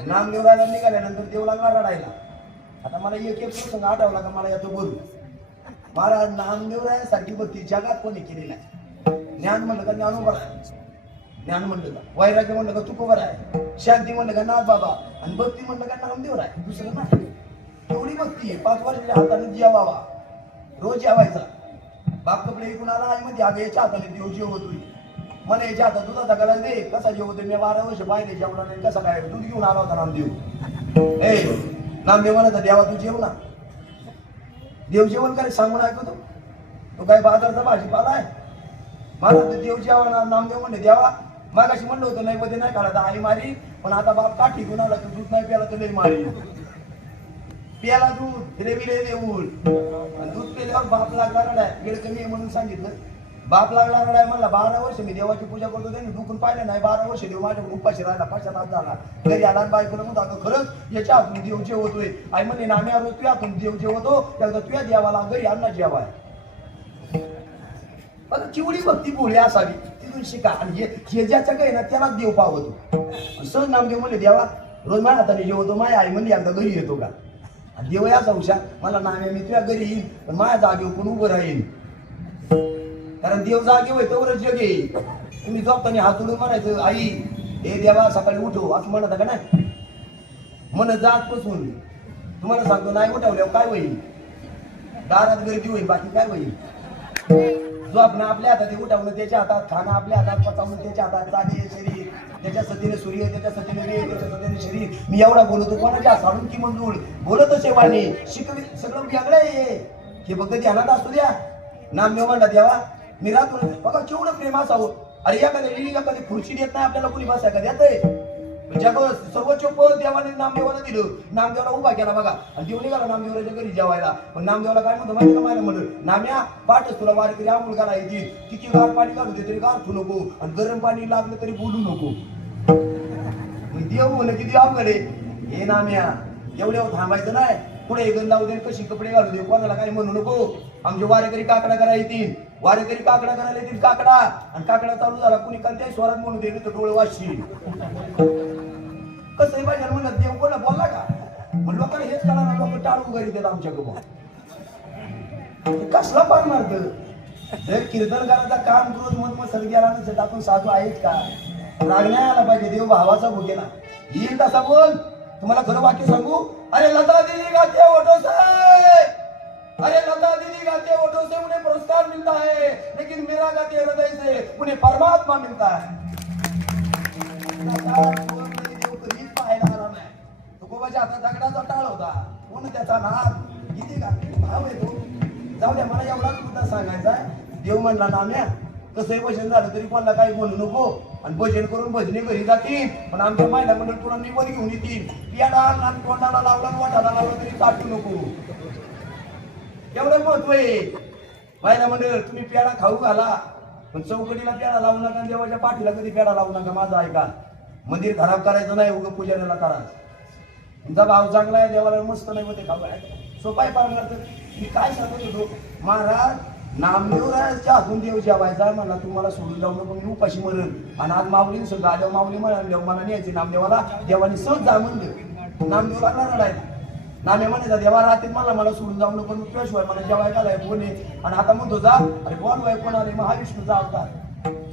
नामदेव राहायला निघाल्यानंतर देव लागला रडायला. आता मला एक प्रसंग आठवला का मला याचं बोलू. महाराज नामदेव रायासारखी भक्ती जगात कोणी केली नाही. ज्ञान म्हणलं का ज्ञानोबा आहे, ज्ञान म्हणलं का वैराग्य म्हणलं का तुकोबा आहे, शांती म्हणलं का नाथ बाबा, आणि भक्ती म्हणलं का नामदेव आहे, दुसरं नाही. एवढी भक्ती आहे. 5 वर्षाच्या हाताने जेवावा, रोज जेवायचा. बाप कपडे इकडून आला आई मध्ये आगे याच्या हाताने देव जेवतोय. मला याच्या हातात दुधाचा गलास दे, कसा जेवतोय. मी 12 वर्ष पाहिले जेवला नाही, कसा काय दूध घेऊन आला होता नामदेव. नामदेव म्हणायचा देवा तू जेव ना. देव जेवण काय सांगून ऐकतो, तो काय बाजारचा भाजीपाला आहे. मला देव जेवण. नामदेव म्हणले देवा मागाशी म्हणलं होतं नाही मध्ये नाही खाला तर आई मारी, पण आता बाप काठी घेऊन आला तर दूध नाही प्याला तर नाही मारी. प्याला दूध रेविले देऊळ, दूध पेल्यावर बाप लागला रडाय. वेळ कमी आहे म्हणून सांगितलं. बाप लागला रडाय म्हणला 12 वर्ष मी देवाची पूजा करतो, त्यांनी दुखून पाहिलं नाही. 12 वर्ष देव माझ्याकडून उपाशी राहिला, पश्चाताप झाला. घरी आला बायकोला म्हणतो खरंच याच्या हातून देव जेवतोय. आई म्हणले नाम्या रोज तुझ्या हातून देव जेवतो, त्याला तुझ्या देवाला घरी अन्ना जेवाय. पण चिवडी भक्ती बोळी असावी तिथून शिका. आणि हे ज्याचं काही ना त्याला देव पावतो. सहज नामदेव म्हणले देवा रोज माझ्या हाताने जेवतो. माझ्या आई म्हणली एकदा घरी येतो का. आणि देव याचा हुशार मला नाम्या मी तुझ्या घरी येईन, पण माझ्या जागेवर कोण उभं राहील. कारण देव जागे होय तेवढंच जग येईल. तुम्ही झोपताना हात उडून म्हणायचं आई हे देवा सकाळी उठव असं म्हणत का नाही. म्हणत जात पासून तुम्हाला सांगतो नाही उठवल्यावर काय होईल, दारात गर्दी होईल, बाकी काय होईल. झोपणं आपल्या हातात, उठवणं त्याच्या हातात, खाणं आपल्या हातात, पचावणं त्याच्या हातात, जागे शरीर त्याच्या सतीने सूर्य, त्याच्या सतीने वेळ, त्याच्या सतीने शरीर. मी एवढा बोलतो कोणाच्या साडून की मंजूळ बोलत असे वाणी शिकवी सगळं वेगळं आहे. हे फक्त ध्यानात असू द्या. नामदेव म्हणला देवा मी राहतो बघा केवढं प्रेम असावं. अरे एखादी खुर्ची देत नाही आपल्याला, कुणी बसाय का देत. जग सर्वोच्च पद देवाने नामदेवाला दिलं. नामदेवाला उभा केला बघा आणि देव निघाला नामदेवाच्या घरी जेवायला. पण नामदेवाला काय म्हणतो माहिती का माझ्या म्हणलं नाम्या पाठच तुला वारकरी आंघोळ घाला येते, किती गार पाणी घालू दे तरी गार ठेवू नको, आणि गरम पाणी लागलं तरी बोलू नको. देव म्हणलं किती अवघड आहे. हे नाम्या एवढ्या थांबायचं नाही, पुढे गण लावू दे, कशी कपडे घालू दे, कोणाला काही म्हणू नको. आमचे वारेकरी काकडा करायला येतील, वारेकरी काकडा करायला येतील. काकडा आणि काकडा चालू झाला कुणी कोणत्याही स्वरात म्हणू दे तर डोळे वाचशील. कसं पाहिजे म्हणलं देव कोणा बोलला का. पण लोकांना हेच कळा ना, लोक टाळून घरी देतात आमच्याकडून. कसला पान मारत. जर कीर्तन करायचा काम रोज मत सर गेला नसेल आपण साधू आहेच का. राग नाही आला पाहिजे. देव भावाचा भोगेला येईल तसा बोल. तुम्हाला खरं वाक्य सांगू. अरे लता दिली गाते ओटो से, अरे लता दिली गाते ओटो से उन्हें पुरस्कार मिलता है, लेकिन मेरा गाते हृदय से उन्हें परमात्मा मिलता है. देव कधीच पाहायला आला नाही. तुकोबाच्या हातात दगडाचा टाळ होता, कोण त्याचा नाद किती गाते भाव आहे तो. जाऊ द्या मला एवढाच मुद्दा सांगायचा. देव म्हणला नाम्या कसंही भजन झालं तरी कोणाला काही बोलू नको, आणि भजन करून भजने घरी जातील, पण आमच्या महिला मंडळ तुला निवड घेऊन येतील. पियाला लहान तोंडाला लावला वाटाला लावला तरी काटू नको. एवढं महत्व आहे. महिला मंडळ तुम्ही पेढा खाऊ घाला, पण चौकटीला पेढा लावू नका, देवाच्या पाठीला कधी पेढा लावू नका. माझं ऐका. मंदिर खराब करायचं नाही, उगं पुजाऱ्याला करा. तुमचा भाव चांगला आहे, देवाला मस्त नाही होते खाऊ. सोपाय पाहणार तर मी काय सांगत होतो. महाराज नामदेवराच्या हातून देव जेवायचा म्हणला तुम्हाला सोडून जाऊ नको, मी उपाशी मरण. आणि आज माऊली सुद्धा आल्यावर माऊली म्हणाले मला न्यायचे नामदेवाला. देवाने सहज जा म्हणलं. नामदेव लागला रडायला. नामे म्हणायचा देवा राहते मला सोडून जाऊ नको, तुझ्याशिवाय मला जेवायला आलाय कोणी. आणि आता म्हणतो जा, अरे बोलवाय कोण आले, महाविष्णूचा अवतार.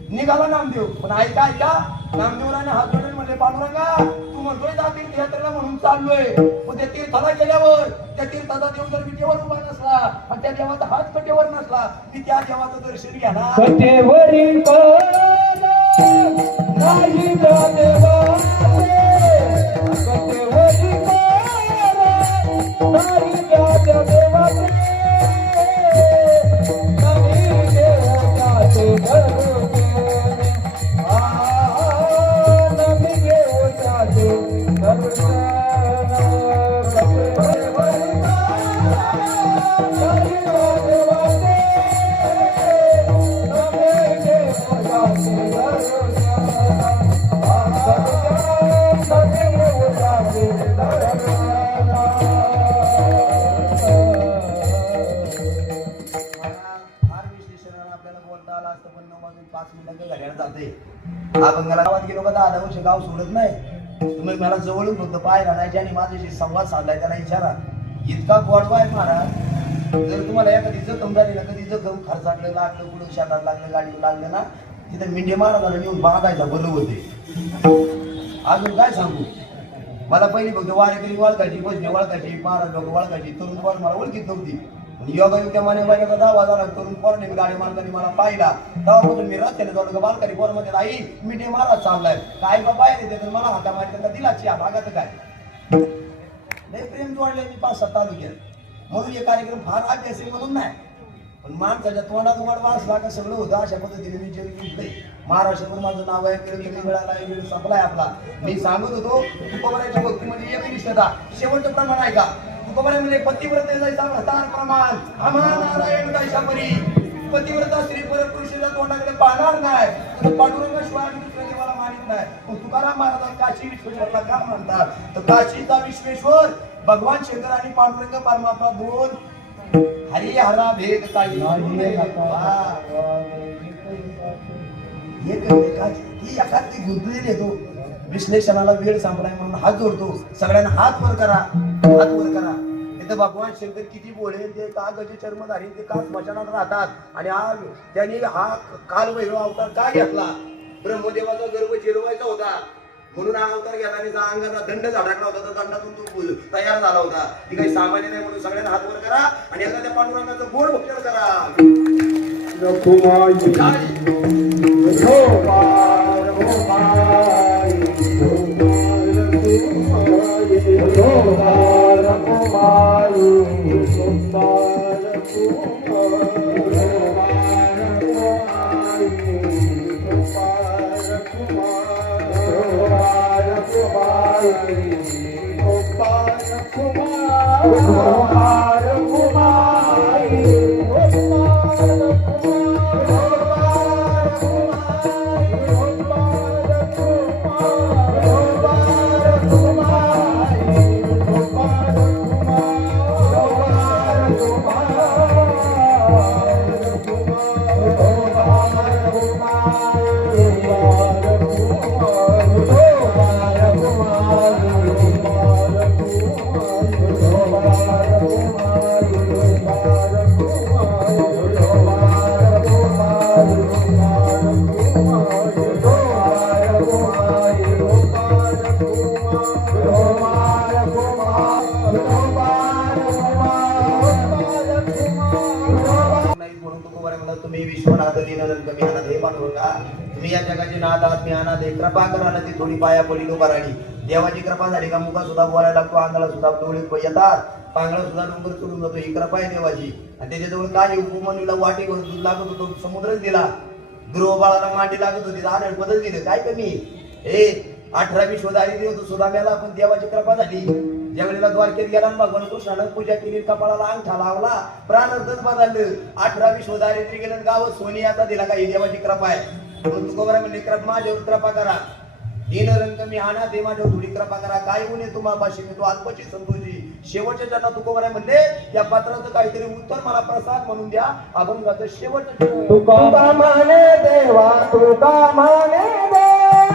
निघाला नामदेव. पण ऐका नामदेवराने हात जोडून म्हणले पांडुरंगा तू म्हणतोय जा तीर्थयात्रेला म्हणून चाललोय, पण त्या तीर्थाला गेल्यावर त्या तीर्थाचा देव जर विटेवर उभा नसला आणि त्या देवाचा हात कटेवर नसला, मी त्या देवाचं दर्शन घेणार. कटेवरील कोण नाही त्या देवाचे कसे अधिकार नाही त्या देवाचे नाही देवाचे धर्म नाही देवाचे बंगाला गावात गेलो का 10 वर्ष गाव सोडत नाही. तुम्ही मला जवळून फक्त पाय घालायचे आणि माझ्याशी संवाद साधलाय त्याला विचारा. इतका गोडवा आहे महाराज. जर तुम्हाला एखादी जखम झाली ना, कधी जखम खर्चाटलं लागलं कुठं शेतात लागलं गाडीवर लागलं ना, तिथं मिंडे महाराजाला नेऊन बांधायचा बरं होते. अजून काय सांगू. मला पहिली फक्त वारेकरी ओळखायची, भजने ओळखायची, महाराज लोक ओळखायची, तरुण पोर मला ओळखीत नव्हती. योगा युक्या माने महिन्याचा दावा झाला. तरुण पोराने गाडी मालकाने मला पाहिला. तेव्हापासून मी रस्त्याने जाऊन बालकारी पोरमध्ये आई मिठे महाराज चाललाय काय बाबा आहे ते, तर मला हाता मारी त्यांना दिला चिया भागात काय लय प्रेम जोडले मी 5-7 तालुक्यात. म्हणून हे कार्यक्रम फार अभ्यासी म्हणून नाही, पण माणसाच्या तोंडात उघड वाचला का सगळं होतं. अशा पद्धतीने मी जरी महाराष्ट्रात माझं नाव आहे. कधी मिळाला वेळ संपलाय आपला. मी सांगत होतो तुकोबाराच्या भक्तीमध्ये एक निष्ठता शेवटचं प्रमाण आहे का. तुकोबारा म्हणजे पतिव्रते जायचा प्रधान प्रमाण आम्हा नारायण जायचा परी. पतिव्रता स्त्री परपुरुषाच्या तोंडाकडे पाहणार नाही, तर पांडुरंग शिवाय दुसऱ्या देवाला मानित नाही. पण तुकाराम महाराज काशी विश्वेश्वरला का म्हणतात, तर काशीचा विश्वेश्वर भगवान शंकर आणि पांडुरंग परमात्मा दोन हरी हरा भेद काही एखादी गुंतलेली येतो. विश्लेषणाला वेळ संपलाय म्हणून हात जोडतो. सगळ्यांना हात वर करा, हात वर करा. इथं भगवान शंकर किती बोले, ते का गजे चर्मधारी, ते का स्मशानात राहतात. आणि आज त्यांनी हा कालभैरव अवतार का घेतला. ब्रह्मदेवाचा गर्भ जिरवायचा होता म्हणून हा अवतार घेतला. आणि अंगाचा दंड झडकला होता, तर दंडातून तो तयार झाला होता. ती काही सामान्य नाही. म्हणून सगळ्यांना हात वर करा आणि एखाद्या पांडुरंगाचं गोड भक्षण करा. तुम्ही विश्वनाथ दीनदंत मी अनाथ हे पांडुरंगा, तुम्ही या जगाचे नाथ आहात, मी अनाथ आहे. कृपा करा ना. ती थोडी पाया पडली उभारली. देवाची कृपा झाली का मुका सुद्धा बोलायला लागतो, अंगाला सुद्धा डोळे येतात, पांगळा सुद्धा डोंगर चढून जातो. ही कृपा आहे देवाची. आणि त्याच्याजवळ काय उपमानीला वाटी करून दूध लागत होतो, समुद्रच दिला. ध्रुव बाळाला मांडी लागत होती, आनंद बदल दिले. काय कमी हे 18 शोधारी देव सुद्धा मेला, पण देवाची कृपा झाली. ज्यावेळेला द्वारकेत गेला भगवान कृष्णानं पूजा केली, कपाळाला अंगठा लावला, प्राणच बदललं. 18 शोधारी गेलं, गाव सोनी आता दिला. का ही देवाची कृपा आहे. म्हणून तुकोबारा म्हणले माझ्यावर कृपा करा. दीनरंग मी अनाथ आहे, माझ्यावर थोडी कृपा करा. काय गुन्हे तुम्हापाशी मी तो आत्मची संतोषी. शेवटच्या त्यांना तुकोबारा म्हणले या पात्राचं काहीतरी उत्तर मला प्रसाद म्हणून द्या. अभंगाचं शेवटचं तुका माने देवा, तुका माने देवा,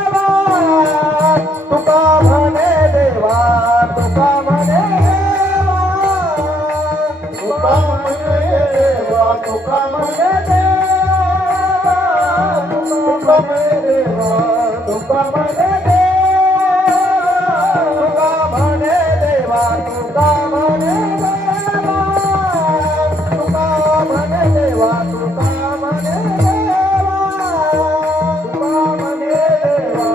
तुका माने देवा, तुका माने देवा, तुका माने देवा, तुका माने देवा, तुका माने देवा, तुका माने देवा, तुका माने देवा, तुका माने देवा, तुका माने देवा, तुका माने देवा, तुका माने देवा,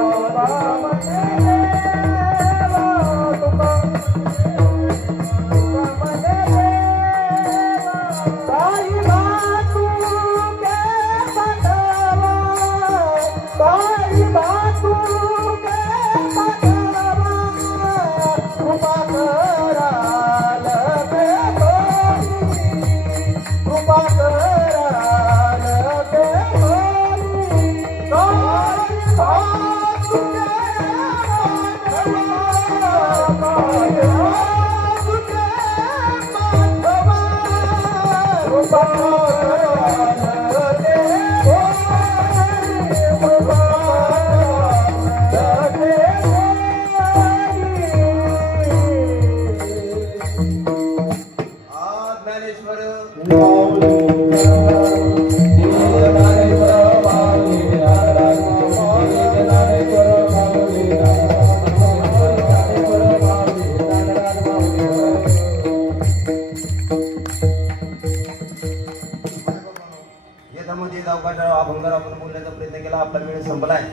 याच्यामध्ये जाऊकाठावर अभंगावर आपण बोलण्याचा प्रयत्न केला. आपला वेळ संपलाय.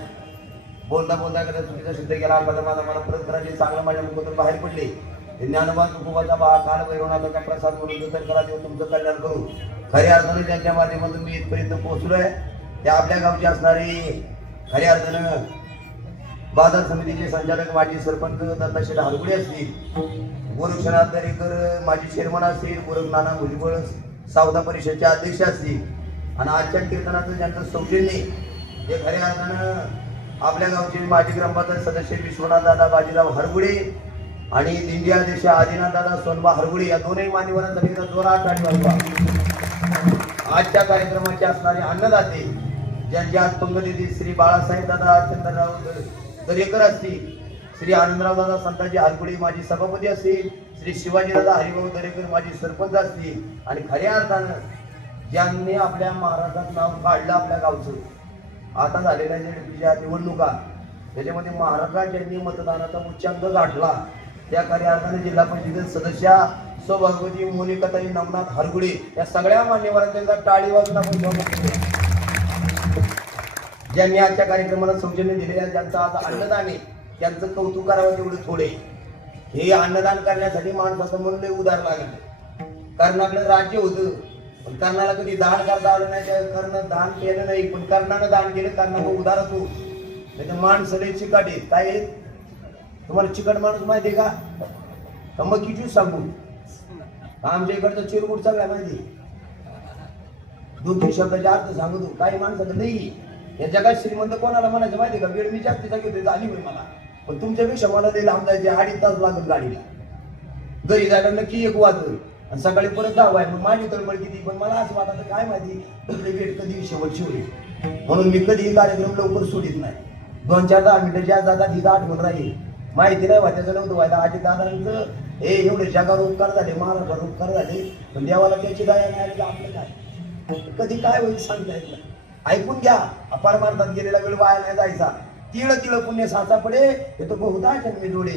बोलता बोलता कदा चुकीचा शब्द केला. आपल्याला माझा मला परत करायचे चांगलं माझ्या मुखातून बाहेर पडले. ज्ञानोबा तुकोबाचा काल भैरवनाथाचा प्रसाद म्हणून जतन करा. देव तुमचं कल्याण करू. खऱ्या अर्थाने त्यांच्या माध्यमातून मी इथपर्यंत पोहोचलोय. त्या आपल्या गावचे असणारे खऱ्या अर्थानं बाजार समितीचे संचालक माजी सरपंच दत्ताशेठ हरगुडे असतील, गोरक्षनाथ दरेकर माजी चेअरमन असतील, गोरख नाना भुजबळ सावधा परिषदचे अध्यक्ष असतील आणि आजच्या कीर्तनाचं ज्यांचं सौजन्य हे खऱ्या अर्थानं आपल्या गावचे माजी ग्रामपंचायत सदस्य विश्वनाथ दादा बाजीराव हरगुडे आणि दिंडी अध्यक्ष आदिनाथ दादा सोनबा हरगुडे या दोनही मान्यवरांचा एकदा जोरात टाळी वाजवा. आजच्या कार्यक्रमाचे असणारे अन्नदाते ज्यांची आज पंगतीतील श्री बाळासाहेब दादा चंद्रराव दरेकर असतील, श्री आनंदराव दादा संताजी हरगुडे माजी सभापती असतील, श्री शिवाजी दादा हरिभाऊ दरेकर माजी सरपंच असतील आणि खऱ्या अर्थानं ज्यांनी आपल्या महाराष्ट्रात नाव काढलं आपल्या गावचं आता झालेल्या ज्या निवडणुका त्याच्यामध्ये महाराष्ट्रात ज्यांनी मतदानाचा उच्चांक गाठला त्या खऱ्या अर्थाने जिल्हा परिषद सदस्या सौभाग्यवती मोनिकाताई नवनाथ हरगुडे या सगळ्या मान्यवरांचा टाळी वाजून आपण ज्यांनी आजच्या कार्यक्रमाला सौजन्य दिलेल्या ज्यांचं आज अन्नदान आहे त्यांचं कौतुक करावं तेवढे थोडे. हे अन्नदान करण्यासाठी माणसाचं मन लय उदार लागलं. कर्णाकडे राज्य होतं पण कर्णाला कधी दान करता आलं नाही. कर्ण दान केलं नाही पण कर्णानं दान केलं. कर्णाला उदार होतो. नाही तर माणसं लय चिकाट आहेत. काय आहेत तुम्हाला चिकट माणूस माहिती आहे का? मग किती सांगू आमच्या इकडचं चिरमुट सगळ्या माहिती. 2-3 शब्दाचे अर्थ सांगतो. काही माणसाचं नाही. या जगात श्रीमंत कोणाला म्हणायचं माहिती का? वेळ मी जास्तीचा घेतोय झाली होईल मला पण तुमच्यापेक्षा मला ते लांब जायचे 2.5 तास लागत गाडीला. घरी जायला नक्की 1 वाजल आणि सकाळी परत 10 वाज. मग माझी तळमळ किती पण मला असं वाटतं काय माहिती तुझे वेट कधी शेवटची होईल म्हणून मी कधीही कार्यक्रम लवकर सोडित नाही. 2-4-10 मिनिटं ज्या जातात ही आठवण राहील. माहिती नाही व्हायचं नव्हतं व्हायचं. आजी दादांचं हे एवढे जगावर उपकार झाले महाराष्ट्रावर उपकार झाले पण देवाला त्याची दया नाही. आपलं काय कधी काय होईल सांगता येत नाही. ऐकून घ्या. अपार मारतात गेलेला वेळ वाया नाही जायचा. तिळ तिळ पुण्य साचा पडे हे तो बहुधा जन्मी जोडे.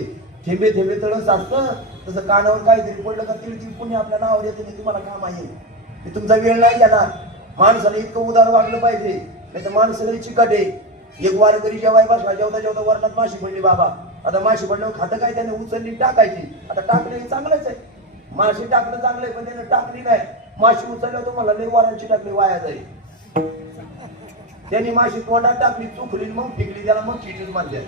थेंबे थेंबे तळ साचतं तसं कानावर काहीतरी पडलं का तिळ तिळ पुण्य आपल्या नावावर येतं. नाही तुम्हाला काम आहे ते तुमचा वेळ नाही घेणार. माणसाला इतकं उदार वागलं पाहिजे नाही तर माणसाला चिकाटे. एक वारकरी जेवाय बसला जेवता जेवता वरणात माशी पडली. बाबा आता माशी पडल्यावर खातं काय त्याने उचलली टाकायची. आता टाकलं हे चांगलंच आहे. माशी टाकलं चांगलं आहे पण त्याने टाकली नाही. माशी उचलल्यावर तुम्हाला लई वारांची टाकली वाया जाईल. त्यांनी माशी तोंडात टाकली चुकली मग फेकली त्याला मग चिटीच मारल्या.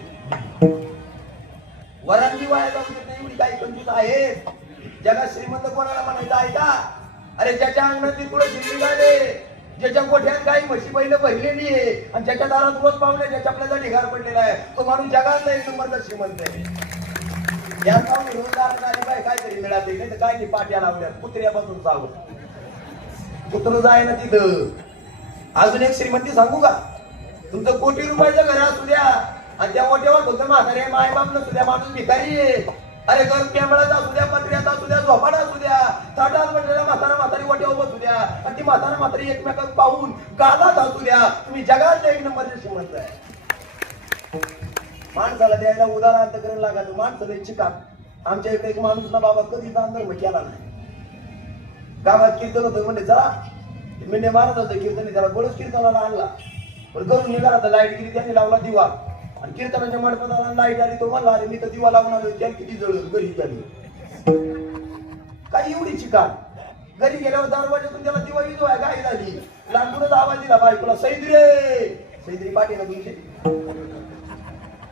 वरांची वाया जाऊ देत नाही एवढी काही कंजूस आहे. जगात श्रीमंत कोणाला म्हणायचं आहे का? अरे ज्याच्या अंगणात पुढे दिल्ली झाले ज्याच्या गोठ्यात काही म्हशी बैल भरलेली आहे आणि ज्याच्या दारात रोज पाहुणे ज्याच्या आपल्याला ढिगार पडलेला आहे तो माणूस जगातला 1 नंबरचा श्रीमंत आहे. या पाहुणे रोजगार काय काहीतरी मिळाले नाही तर काय नाही पाट्या लावल्या कुत्र्यापासून जावं कुत्र जाय ना तिथं. अजून एक श्रीमंती सांगू का? तुमचं कोटी रुपयाचं घर असू द्या आणि त्या मोठ्यावर फक्त म्हातारे मायबाप नसू द्या माणूस भिकारी आहे. अरे घर कॅमेराचा असू द्या पत्र्याचा असू द्या झोपाडा असू द्या ताटात पडलेला म्हातारी वाट्यावर बसू द्या आणि ती म्हातारी एकमेकात पाहून गालात असू द्या. तुम्ही जगात 1 नंबरचे श्रीमंत आहे. माणसाला द्यायला उदार अंतकरण लागत. माणसाला चिकाट. आमच्या इकडे एक माणूस ना बाबा कधी दान धर्म केला नाही. गावात कीर्तन होतं म्हणजे चला मिंडे मारत होतं कीर्तन त्याला गोळच कीर्तनाला आणला पण घरून निघाला तर लाईट गेली त्यांनी लावला दिवा आणि कीर्तनाच्या मंडपाला लाईट आली तो म्हणला अरे मी तर दिवा लावून आलो त्याला किती जळलं घरी झाली. काही एवढी चिकाट. घरी गेल्यावर दरवाजातून त्याला दिवा विजवाय काय झाली लांबूनच आवाज दिला बायकोला सैद्री पाठीला तुमची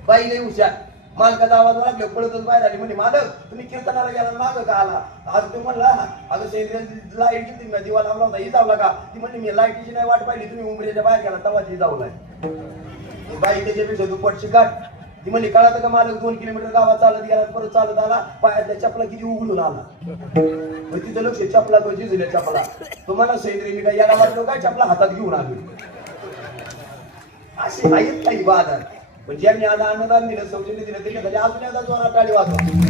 बाई नाही हुशार मालकाचा आवाज लागला पळतच बाहेर आली म्हणजे मालक तुम्ही कीर्तनाला गेला माग का आला आज तो म्हणला अगं सैद्री लाईट किती दिवा लावला होता ही जावला का ती म्हणली मी लाईटीची नाही वाट पाहिली तुम्ही उमरेच्या बाहेर गेला तवा ती जावलाय बाई त्याच्यापेक्षा दुप्पट शिकाट ती म्हणली कळत का मालक 2 किलोमीटर गावात चालत गेला परत चालत आला पायातल्या चपला किती उघडून आला तिचं लक्ष चपला झिजल्या चपला तुम्हाला सैद्री मी काय याला वाटलो काय चपला हातात घेऊन आलो असे आहेत काही बाजार पण ज्यांनी आज अन्नदान दिलं सौजन्य दिलं त्याच्यासाठी अजून एकदा जोरात टाळी वाजवा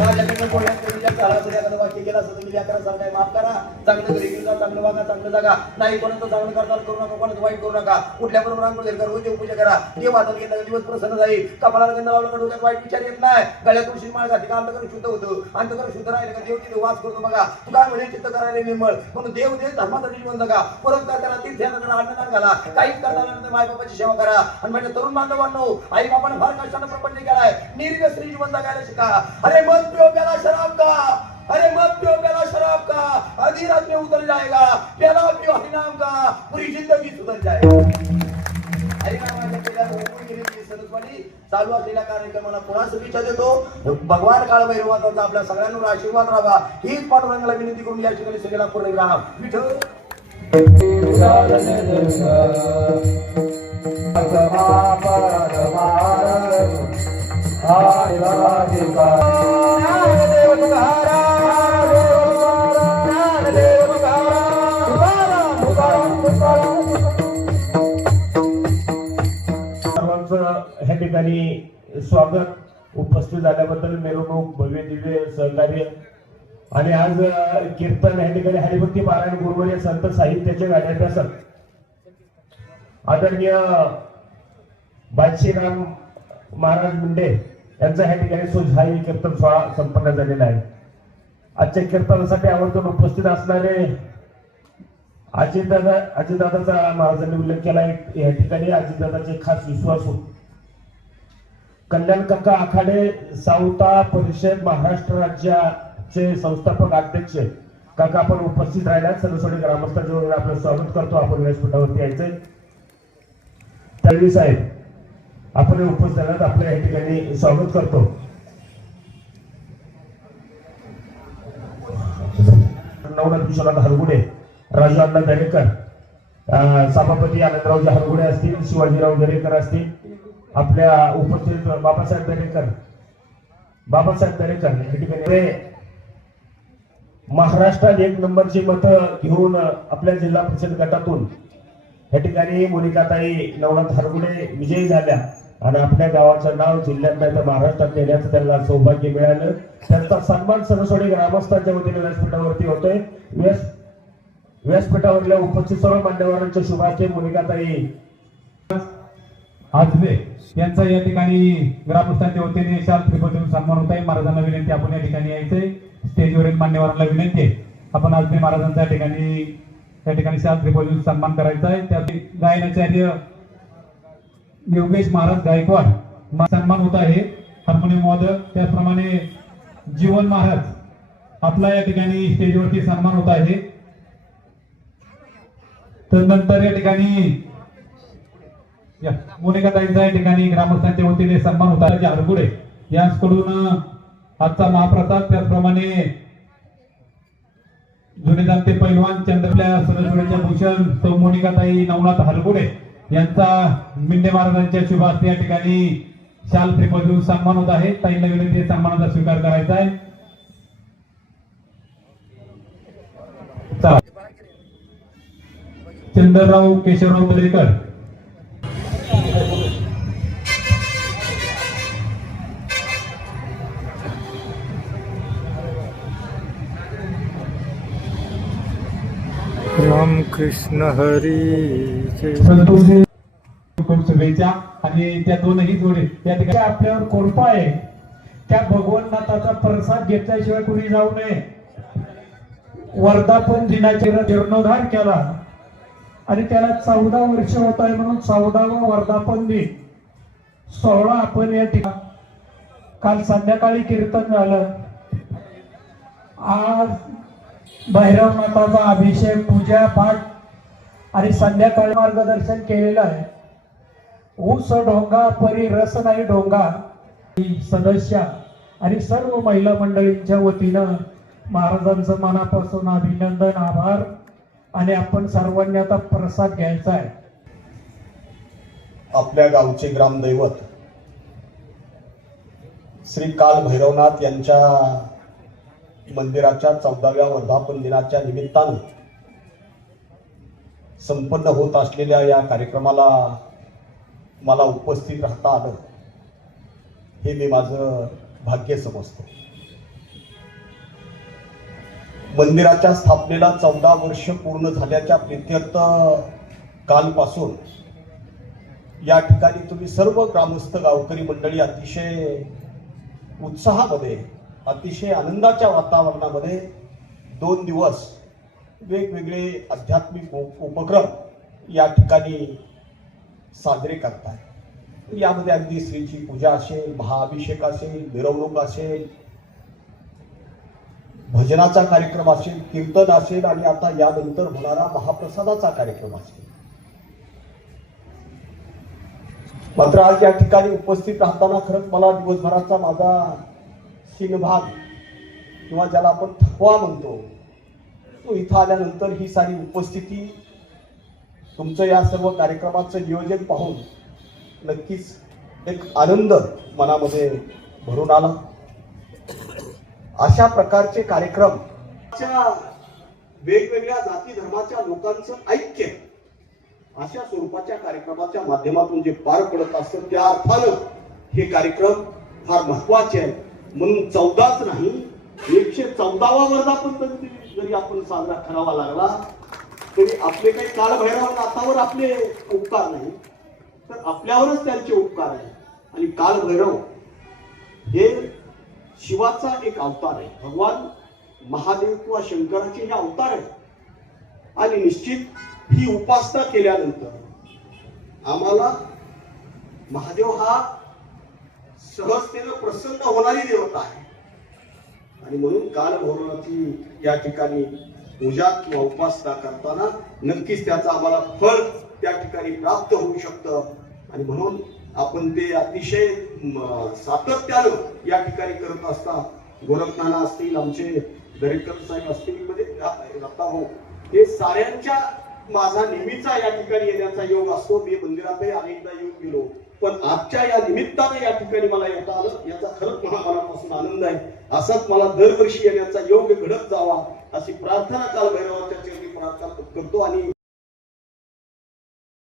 माझ्याकडनं बोलण्याचा विचार झाला असं एखादं वाक्य केलं असं तुम्ही व्याकरण काय माफ करा चांगलं घरी घेऊन जा चांगलं वागा चांगलं जागा नाही कोणाचं चांगलं करताल करू नका कोणाचं वाईट करू नका कुठल्या बरोबर रांगोळी करा देवपूजा करा देव हातात घेतला दिवस प्रसन्न जाईल कपाळाला गंध लावला डोक्यात वाईट विचार येत नाही गळ्यात तुळशी माळ घातली का अंतकरण शुद्ध होतं अंतकरण शुद्ध राहिलं का देव तिथे वास करतो बघा तू काय म्हणे चित्त करायला निर्मळ म्हणून देव धर्माचं जीवन जगा परत करा तीर्थयाला करा अन्नदान घाला काहीच करता माय बाबाची सेवा करा आणि माझ्या तरुण बांधवांनो आई बाबाने फार कष्टानं प्रपंच केलाय निर्व्यसनी जीवन जगायला शिका अरे मत पिओ प्याला शराब का अरे मत पिओ प्याला शराब का आधी रात में उतर जाएगा प्याला पिओ हरिनाम का पूरी जिंदगी सुधर जाएगा हरिनामाच्या पेल्यात होऊन गेलेली सरस्वती चालू असलेल्या कार्यक्रमाला पुन्हा शुभेच्छा देतो भगवान काळभैरवाचा आपल्या सगळ्यांवर आशीर्वाद राहावा हीच पांडुरंगाला विनंती करून या ठिकाणी सगळ्याला पूर्ण राहा विठ्ठल ह्या ठिकाणी स्वागत उपस्थित झाल्याबद्दल मिरवणूक भव्य दिव्य सहकार्य आणि आज कीर्तन ह्या ठिकाणी हरिभक्ती पारायण गुरुवर्य संत साहित्याचे गाड्याभ्यासक आदरणीय बादशीराम महाराज मुंडे यांचा ह्या ठिकाणी सुझाई कीर्तन सोहळा संपन्न झालेला आहे. आजच्या कीर्तनासाठी आवर्जून उपस्थित असणारे अजितदादाचा महाराजांनी उल्लेख केला या ठिकाणी अजितदादाचे खास विश्वासू कल्याण काका आखाडे सावता परिषद महाराष्ट्र राज्याचे संस्थापक अध्यक्ष काका आपण उपस्थित राहिल्यात सरस्वती ग्रामस्थांच्या वगैरे आपलं स्वागत करतो. आपण व्यासपीठावरती यायचंय. तळवी साहेब आपण उपस्थित झाल्यात आपल्या या ठिकाणी स्वागत करतो. नवनाथ विश्वनाथ हरगुडे राजू अण्णा दरेकर सभापती आनंदरावजी हरगुडे असतील शिवाजीराव दरेकर असतील आपल्या उपस्थित बाबासाहेब दरेकर या ठिकाणी महाराष्ट्रात 1 नंबरची मतं घेऊन आपल्या जिल्हा परिषद गटातून या ठिकाणी मोनिकाताई नवनाथ हरगुडे विजयी झाल्या आणि आपल्या गावाचं नाव जिल्ह्यात नाही तर महाराष्ट्रात नेण्याचं त्यांना सौभाग्य मिळालं. त्यांचा सन्मान सरस्वती ग्रामस्थांच्या वतीने व्यासपीठावरती होतोय. व्यासपीठावरल्या उपस्थित सर्व मान्यवरांच्या शुभाशय मोनिकाताई आजबे यांचा या ठिकाणी ग्रामस्थांच्या वतीने शाल त्रिपतीने सन्मान होत आहे. महाराजांना विनंती आपण या ठिकाणी यायचंय. स्टेजवरील मान्यवरांना विनंती आहे आपण आजबे महाराजांचा या ठिकाणी शाल त्रिपतीने सन्मान करायचा आहे. त्या गायनाचार्य योगेश महाराज गायकवाड सन्मान होत आहे हार्मोनियम वादक. त्याचप्रमाणे जीवन महाराज आपला या ठिकाणी स्टेजवरती सन्मान होत आहे. तदनंतर या ठिकाणी मोनिकाताईंचा या ठिकाणी ग्रामस्थांच्या वतीने सन्मान होता हरगुडे यांच्याकडून आजचा महाप्रसाद. त्याचप्रमाणे जुने जाणते पैलवान चंद्रल्या सरस्वतीच्या भूषण सौ मोनिकाताई नवनाथ हरगुडे यांचा मिंडे महाराजांच्या शुभ हस्ते या ठिकाणी शाल त्रिपदून सन्मान होत आहे. ताईंना विनंती सन्मानाचा स्वीकार करायचा आहे. चंद्रराव केशवराव दरेकर रामकृष्ण हरी शुभेच्छा. आणि त्या दोनही जोडे या ठिकाणी आपल्यावर कृपा आहे त्या भगवंताचा प्रसाद घेतल्याशिवाय कुणी जाऊ नये. वर्धापन दिनाचे जीर्णोद्धार केला आणि त्याला 14 वर्ष होत आहे म्हणून 14वा वर्धापन दिन सोहळा आपण या ठिकाणी काल संध्याकाळी कीर्तन झालं. आज भैरवनाथाचा अभिषेक पूजा पाठ आणि संध्याकाळी मार्गदर्शन केलेलं आहे. ऊस ढोंगा परी रस नाही ढोंगा सदस्य आणि सर्व महिला मंडळींच्या वतीनं महाराजांचं मनापासून अभिनंदन आभार. आणि आपण सर्वांनी आता प्रसाद घ्यायचा आहे. आपल्या गावचे ग्रामदैवत श्री काल भैरवनाथ यांच्या मंदिराच्या 14व्या वर्धापन दिनाच्या निमित्तानं संपन्न होत असलेल्या या कार्यक्रमाला मला उपस्थित राहता आलं हे मी माझं भाग्य समजतो. मंदिराच्या स्थापनेला 14 वर्ष पूर्ण झाल्याच्या प्रित्यर्थ कालपासून या ठिकाणी तुम्ही सर्व ग्रामस्थ गावकरी मंडळी अतिशय उत्साहामध्ये अतिशय आनंदाच्या वातावरणामध्ये 2 दिवस वेगवेगळे आध्यात्मिक उपक्रम या ठिकाणी साजरे करताय. यामध्ये अगदी श्रीची पूजा असेल, महाअभिषेक असेल, मिरवणूक असेल, भजनाचा कार्यक्रम असेल, कीर्तन असेल आणि आता यानंतर होणारा महाप्रसादाचा कार्यक्रम असेल. मात्र आज या ठिकाणी उपस्थित राहताना खरंच मला दिवसभराचा माझा सिंहभाग किंवा ज्याला आपण थकवा म्हणतो तो इथं आल्यानंतर ही सारी उपस्थिती तुमचं या सर्व कार्यक्रमाचं नियोजन पाहून नक्कीच एक आनंद मनामध्ये भरून आला. अशा प्रकारचे कार्यक्रम वेगवेगळ्या जाती धर्माच्या लोकांचं ऐक्य अशा स्वरूपाच्या कार्यक्रमाच्या माध्यमातून जे पार पडत असतं त्या अर्थानं हे कार्यक्रम फार महत्वाचे आहेत. म्हणून 14च नाही 114वा वर्धापन दिन जरी आपण साजरा करावा लागला तरी आपले काही कालभैरवनाथावर आपले उपकार नाही तर आपल्यावरच त्यांचे उपकार आहे. आणि कालभैरव हे शिवाचा एक अवतार आहे. भगवान महादेव किंवा शंकराचे हे अवतार आहे. आणि निश्चित ही उपासना केल्यानंतर आम्हाला महादेव हा सहजतेनं प्रसन्न होणारी देवता आहे. आणि म्हणून कालभैरवाची या ठिकाणी पूजा किंवा उपासना करताना नक्कीच त्याचं आम्हाला फळ त्या ठिकाणी प्राप्त होऊ शकतं. आणि म्हणून आपण ते अतिशय सातत्यानं या ठिकाणी करत असता गोरखनाना असतील, आमचे दरेकर साहेब असतील, म्हणजे रत्ता हो, हे साऱ्यांच्या माझा नेहमीचा या ठिकाणी येण्याचा योग असतो. मी मंदिरातही अनेकदा येऊन गेलो पण आजच्या या निमित्ताने या ठिकाणी मला येता आलं याचा खरंच मनापासून आनंद आहे. असाच मला दरवर्षी येण्याचा योग घडत जावा अशी प्रार्थना कालभैरवाच्या चरणी प्रार्थना करतो. आणि